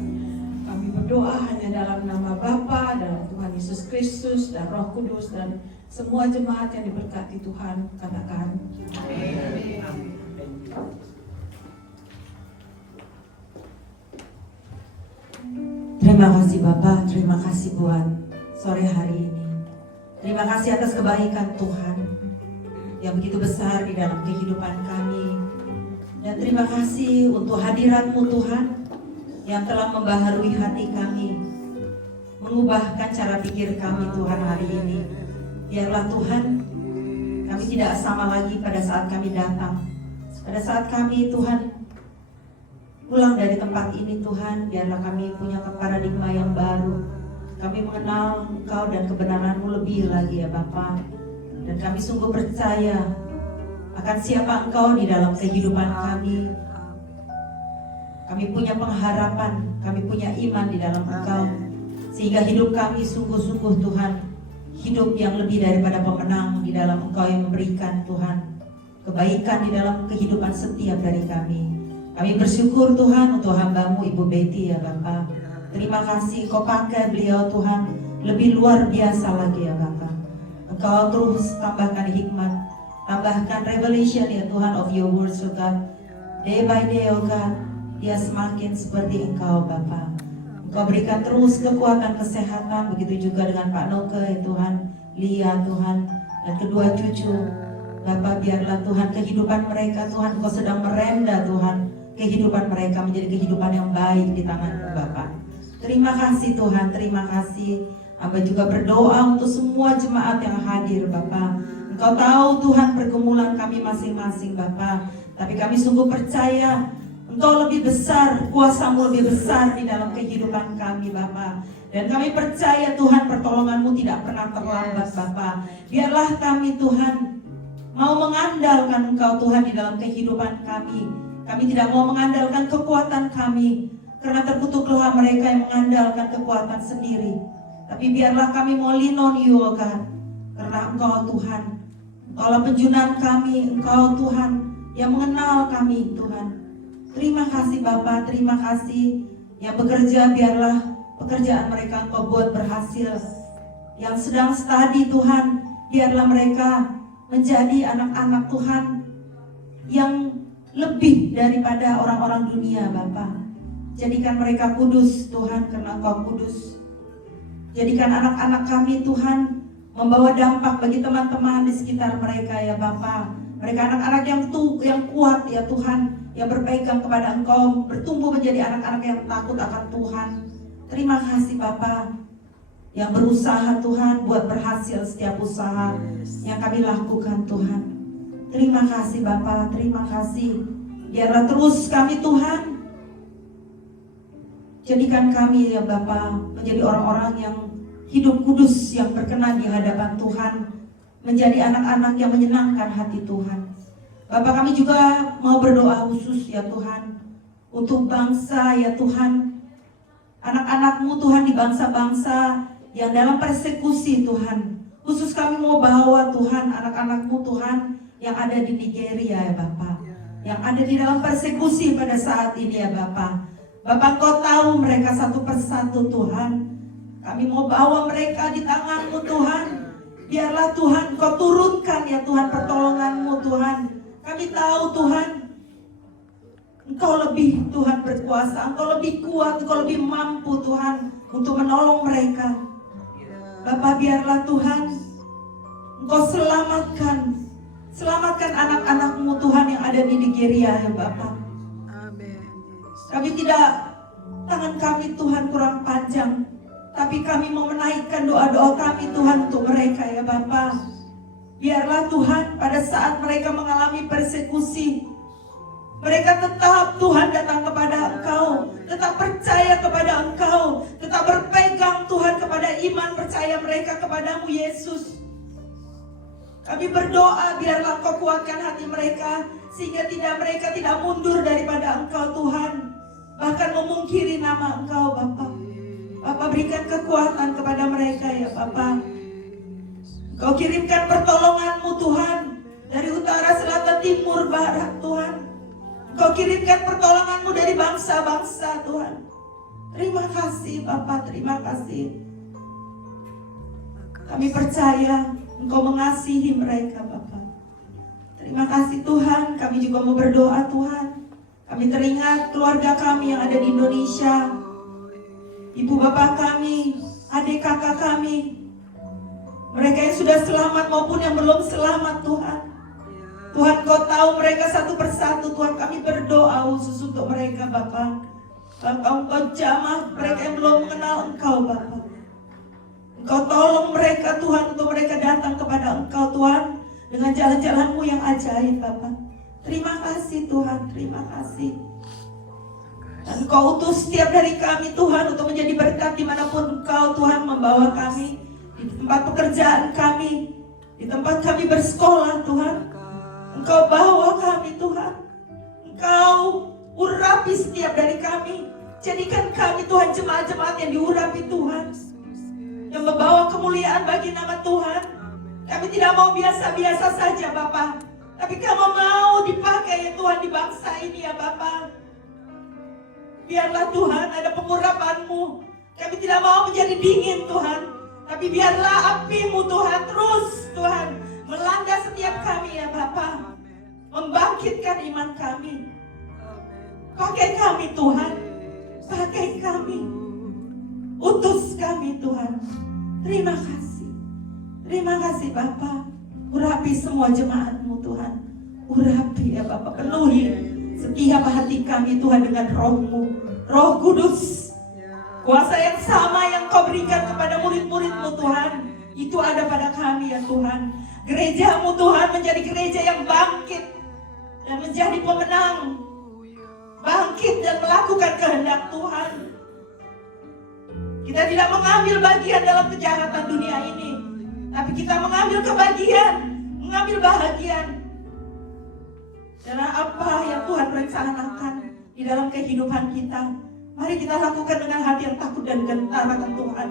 Kami berdoa hanya dalam nama Bapa, dalam Tuhan Yesus Kristus dan Roh Kudus, dan semua jemaat yang diberkati Tuhan katakan amin. Terima kasih Bapak, terima kasih buat sore hari ini. Terima kasih atas kebaikan Tuhan yang begitu besar di dalam kehidupan kami. Dan terima kasih untuk hadirat-Mu Tuhan yang telah membaharui hati kami, mengubahkan cara pikir kami Tuhan hari ini. Biarlah Tuhan, kami tidak sama lagi pada saat kami datang. Pada saat kami Tuhan pulang dari tempat ini Tuhan, biarlah kami punya paradigma yang baru. Kami mengenal Engkau dan kebenaran-Mu lebih lagi ya Bapa. Dan kami sungguh percaya akan siapa Engkau di dalam kehidupan kami. Kami punya pengharapan, kami punya iman di dalam Engkau. Sehingga hidup kami sungguh-sungguh Tuhan, hidup yang lebih daripada pemenang di dalam Engkau yang memberikan Tuhan kebaikan di dalam kehidupan setiap dari kami. Kami bersyukur Tuhan untuk hamba-Mu Ibu Betty ya Bapa. Terima kasih Kau pakai beliau Tuhan lebih luar biasa lagi ya Bapa. Engkau terus tambahkan hikmat, tambahkan revelation ya Tuhan of your words oh God. Day by day oh God, dia semakin seperti Engkau Bapa. Engkau berikan terus kekuatan kesehatan, begitu juga dengan Pak Noke ya Tuhan, Lia Tuhan, dan kedua cucu Bapa. Biarlah Tuhan kehidupan mereka Tuhan, Engkau sedang merenda Tuhan kehidupan mereka menjadi kehidupan yang baik di tangan-Mu Bapa. Terima kasih Tuhan, terima kasih. Hamba juga berdoa untuk semua jemaat yang hadir Bapa. Engkau tahu Tuhan pergumulan kami masing-masing Bapa, tapi kami sungguh percaya Engkau lebih besar, kuasa-Mu lebih besar di dalam kehidupan kami Bapa. Dan kami percaya Tuhan pertolongan-Mu tidak pernah terlambat Bapa. Biarlah kami Tuhan mau mengandalkan Engkau Tuhan di dalam kehidupan kami. Kami tidak mau mengandalkan kekuatan kami, karena terkutuklah mereka yang mengandalkan kekuatan sendiri. Tapi biarlah kami mau lean on you, oh God, karena Engkau Tuhan, Engkaulah penjunan kami, Engkau Tuhan yang mengenal kami Tuhan. Terima kasih Bapa, terima kasih yang bekerja, biarlah pekerjaan mereka Engkau buat berhasil. Yang sedang studi Tuhan, biarlah mereka menjadi anak-anak Tuhan yang lebih daripada orang-orang dunia Bapa. Jadikan mereka kudus Tuhan, karena Engkau kudus. Jadikan anak-anak kami Tuhan membawa dampak bagi teman-teman di sekitar mereka ya Bapa. Mereka anak-anak yang kuat ya Tuhan, yang berpegang kepada Engkau, bertumbuh menjadi anak-anak yang takut akan Tuhan. Terima kasih Bapa, yang berusaha Tuhan buat berhasil setiap usaha yang kami lakukan Tuhan. Terima kasih Bapa, terima kasih. Biarlah terus kami Tuhan, jadikan kami ya Bapa menjadi orang-orang yang hidup kudus yang berkenan di hadapan Tuhan, menjadi anak-anak yang menyenangkan hati Tuhan. Bapak, kami juga mau berdoa khusus ya Tuhan, untuk bangsa ya Tuhan, anak-anak-Mu Tuhan di bangsa-bangsa yang dalam persekusi Tuhan. Khusus kami mau bawa Tuhan anak-anak-Mu Tuhan yang ada di Nigeria ya Bapak, yang ada di dalam persekusi pada saat ini ya Bapak. Bapak, Kau tahu mereka satu persatu Tuhan. Kami mau bawa mereka di tangan-Mu Tuhan. Biarlah Tuhan Kau turunkan ya Tuhan pertolongan-Mu Tuhan. Kami tahu Tuhan, Engkau lebih Tuhan berkuasa, Engkau lebih kuat, Engkau lebih mampu Tuhan untuk menolong mereka. Bapak, biarlah Tuhan Engkau selamatkan anak-anak-Mu Tuhan yang ada di Nigeria ya Bapak. Kami tidak, tangan kami Tuhan kurang panjang, tapi kami mau menaikkan doa-doa kami Tuhan untuk mereka ya Bapak. Biarlah Tuhan pada saat mereka mengalami persekusi, mereka tetap Tuhan datang kepada Engkau, tetap percaya kepada Engkau, tetap berpegang Tuhan kepada iman percaya mereka kepadamu Yesus. Kami berdoa biarlah Engkau kuatkan hati mereka, sehingga mereka tidak mundur daripada Engkau Tuhan, bahkan memungkiri nama Engkau Bapa. Bapa, berikan kekuatan kepada mereka ya Bapa. Kau kirimkan pertolongan-Mu Tuhan dari utara, selatan, timur, barat Tuhan. Kau kirimkan pertolongan-Mu dari bangsa-bangsa Tuhan. Terima kasih Bapa, terima kasih. Kami percaya Engkau mengasihi mereka Bapa. Terima kasih Tuhan. Kami juga mau berdoa Tuhan. Kami teringat keluarga kami yang ada di Indonesia, ibu bapak kami, adik kakak kami, mereka yang sudah selamat maupun yang belum selamat Tuhan. Tuhan, Kau tahu mereka satu persatu Tuhan. Kami berdoa khusus untuk mereka Bapa. Engkau jamah mereka yang belum mengenal Engkau Bapa. Engkau tolong mereka Tuhan, untuk mereka datang kepada Engkau Tuhan dengan jalan-jalan-Mu yang ajaib Bapa. Terima kasih Tuhan, terima kasih. Dan Engkau utus setiap dari kami Tuhan untuk menjadi berkat dimanapun Engkau Tuhan membawa kami. Di tempat pekerjaan kami, di tempat kami bersekolah Tuhan, Engkau bawa kami Tuhan. Engkau urapi setiap dari kami. Jadikan kami Tuhan jemaat-jemaat yang diurapi Tuhan, yang membawa kemuliaan bagi nama Tuhan. Kami tidak mau biasa-biasa saja Bapa, tapi Kami mau dipakai ya Tuhan di bangsa ini ya Bapa. Biarlah Tuhan ada pengurapan-Mu. Kami tidak mau menjadi dingin Tuhan, tapi biarlah api-Mu Tuhan terus Tuhan melanda setiap kami ya Bapa, membangkitkan iman kami. Pakai kami Tuhan, pakai kami, utus kami Tuhan. Terima kasih Bapa. Urapi semua jemaat-Mu Tuhan, urapi ya Bapa, penuhi setiap hati kami Tuhan dengan Roh-Mu, Roh Kudus. Kuasa yang sama yang Kau berikan kepada murid-murid-Mu Tuhan, itu ada pada kami ya Tuhan. Gereja-Mu Tuhan menjadi gereja yang bangkit dan menjadi pemenang, bangkit dan melakukan kehendak Tuhan. Kita tidak mengambil bagian dalam kejahatan dunia ini, tapi kita mengambil kebahagiaan, mengambil bahagian dalam apa yang Tuhan rencanakan di dalam kehidupan kita. Mari kita lakukan dengan hati yang takut dan gentar akan Tuhan.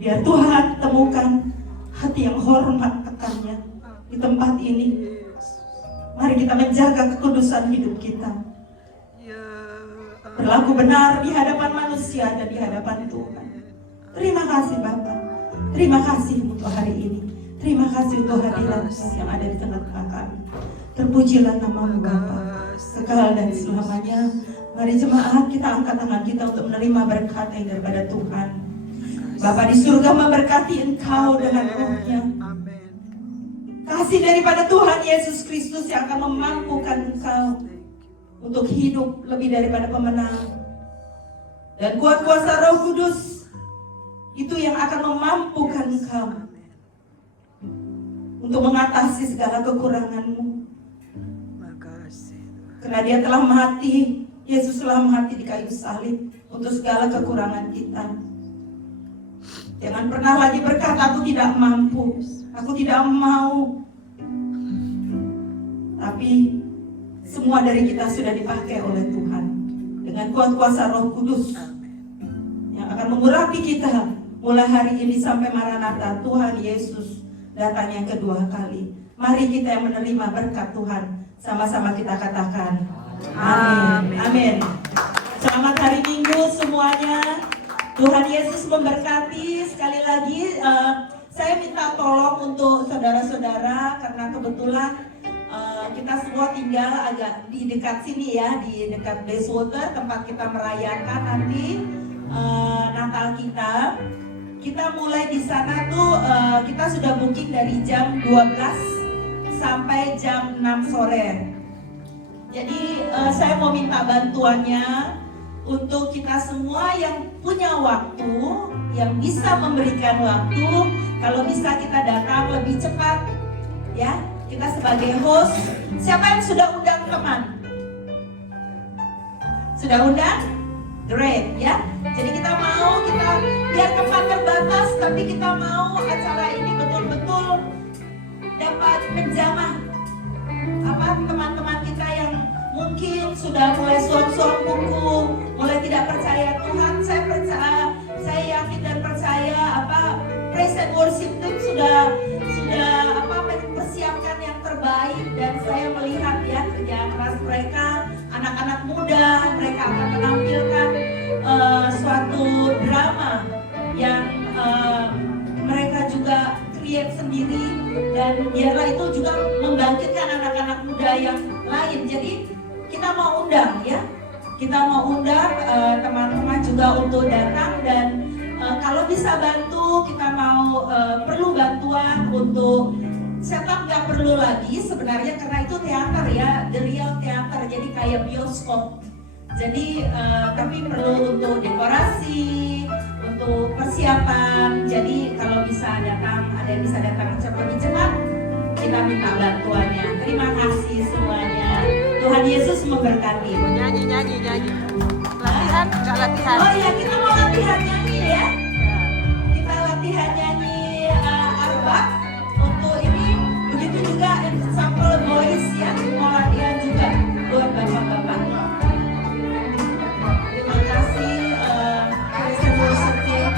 Biar Tuhan temukan hati yang hormat akannya di tempat ini. Mari kita menjaga kekudusan hidup kita, berlaku benar di hadapan manusia dan di hadapan Tuhan. Terima kasih Bapa, terima kasih untuk hari ini, terima kasih untuk hadirat-Mu yang ada di tengah-tengah kami. Terpujilah nama-Mu Bapa, sekal dan selamanya. Mari jemaat kita angkat tangan kita untuk menerima berkat yang daripada Tuhan. Bapa di surga memberkati engkau dengan roh-Nya. Kasih daripada Tuhan Yesus Kristus yang akan memampukan engkau untuk hidup lebih daripada pemenang. Dan kuasa Roh Kudus itu yang akan memampukan engkau untuk mengatasi segala kekuranganmu. Karena Dia telah mati, Yesus telah mati di kayu salib untuk segala kekurangan kita. Jangan pernah lagi berkata, aku tidak mampu, aku tidak mau. Tapi semua dari kita sudah dipakai oleh Tuhan dengan kuasa Roh Kudus yang akan mengurapi kita mulai hari ini sampai Maranatha, Tuhan Yesus datang yang kedua kali. Mari kita yang menerima berkat Tuhan, sama-sama kita katakan amin. Amin. Selamat hari Minggu semuanya. Tuhan Yesus memberkati. Sekali lagi saya minta tolong untuk saudara-saudara, karena kebetulan kita semua tinggal agak di dekat sini ya, di dekat Bayswater, tempat kita merayakan nanti Natal kita. Kita mulai di sana tuh kita sudah booking dari jam 12 sampai jam 6 sore. Jadi saya mau minta bantuannya untuk kita semua yang punya waktu, yang bisa memberikan waktu, kalau bisa kita datang lebih cepat ya. Kita sebagai host, siapa yang sudah undang teman? Sudah undang? Great ya. Jadi kita mau, biar tempat terbatas, tapi kita mau acara ini betul-betul dapat menjamah teman-teman kita yang mungkin sudah mulai suam-suam kuku, mulai tidak percaya Tuhan. Saya yakin dan percaya praise and worship team sudah mempersiapkan yang terbaik, dan saya melihat ya kerja keras mereka, anak-anak muda, mereka akan menampilkan suatu drama yang mereka juga create sendiri, dan biarlah itu juga membangkitkan anak-anak muda yang lain. Jadi kita mau undang ya, kita mau undang teman-teman juga untuk datang, dan kalau bisa bantu, kita mau perlu bantuan untuk setup. Nggak perlu lagi sebenarnya karena itu teater ya, the real teater, jadi kayak bioskop. Jadi tapi perlu untuk dekorasi, untuk persiapan. Jadi kalau bisa datang, ada yang bisa datang lebih cepat, kita minta bantuannya. Terima kasih semuanya. Tuhan Yesus memberkati. Nyanyi. Latihan, nggak latihan. Oh iya, kita mau latihan nyanyi ya. Kita latihan nyanyi arbak untuk ini. Begitu juga ensemble boys ya, mau latihan juga buat bapak-bapak. Terima kasih praise and worship team.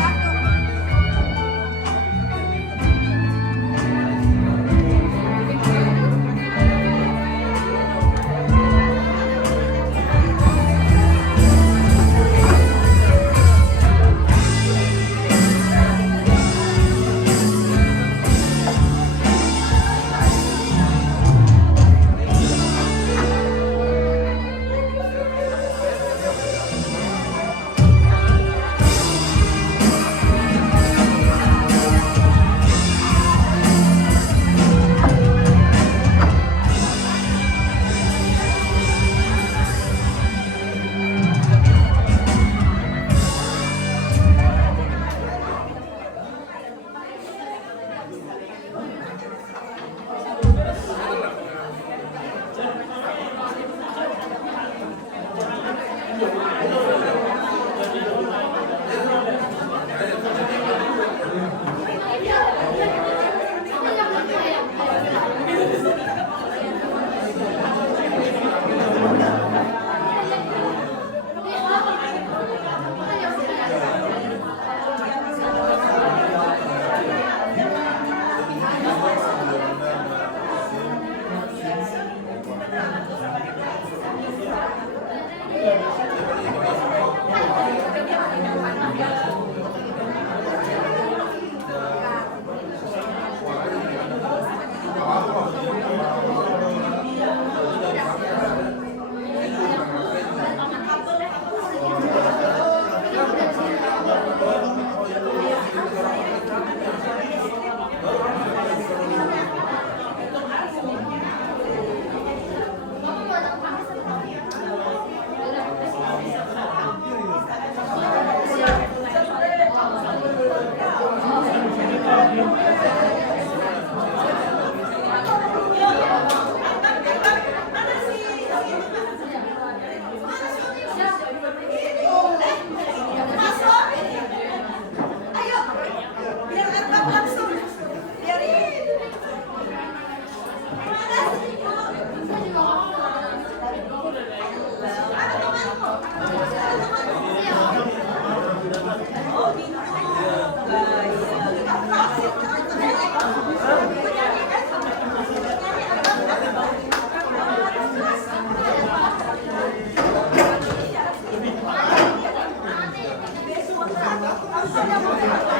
Semuanya buka.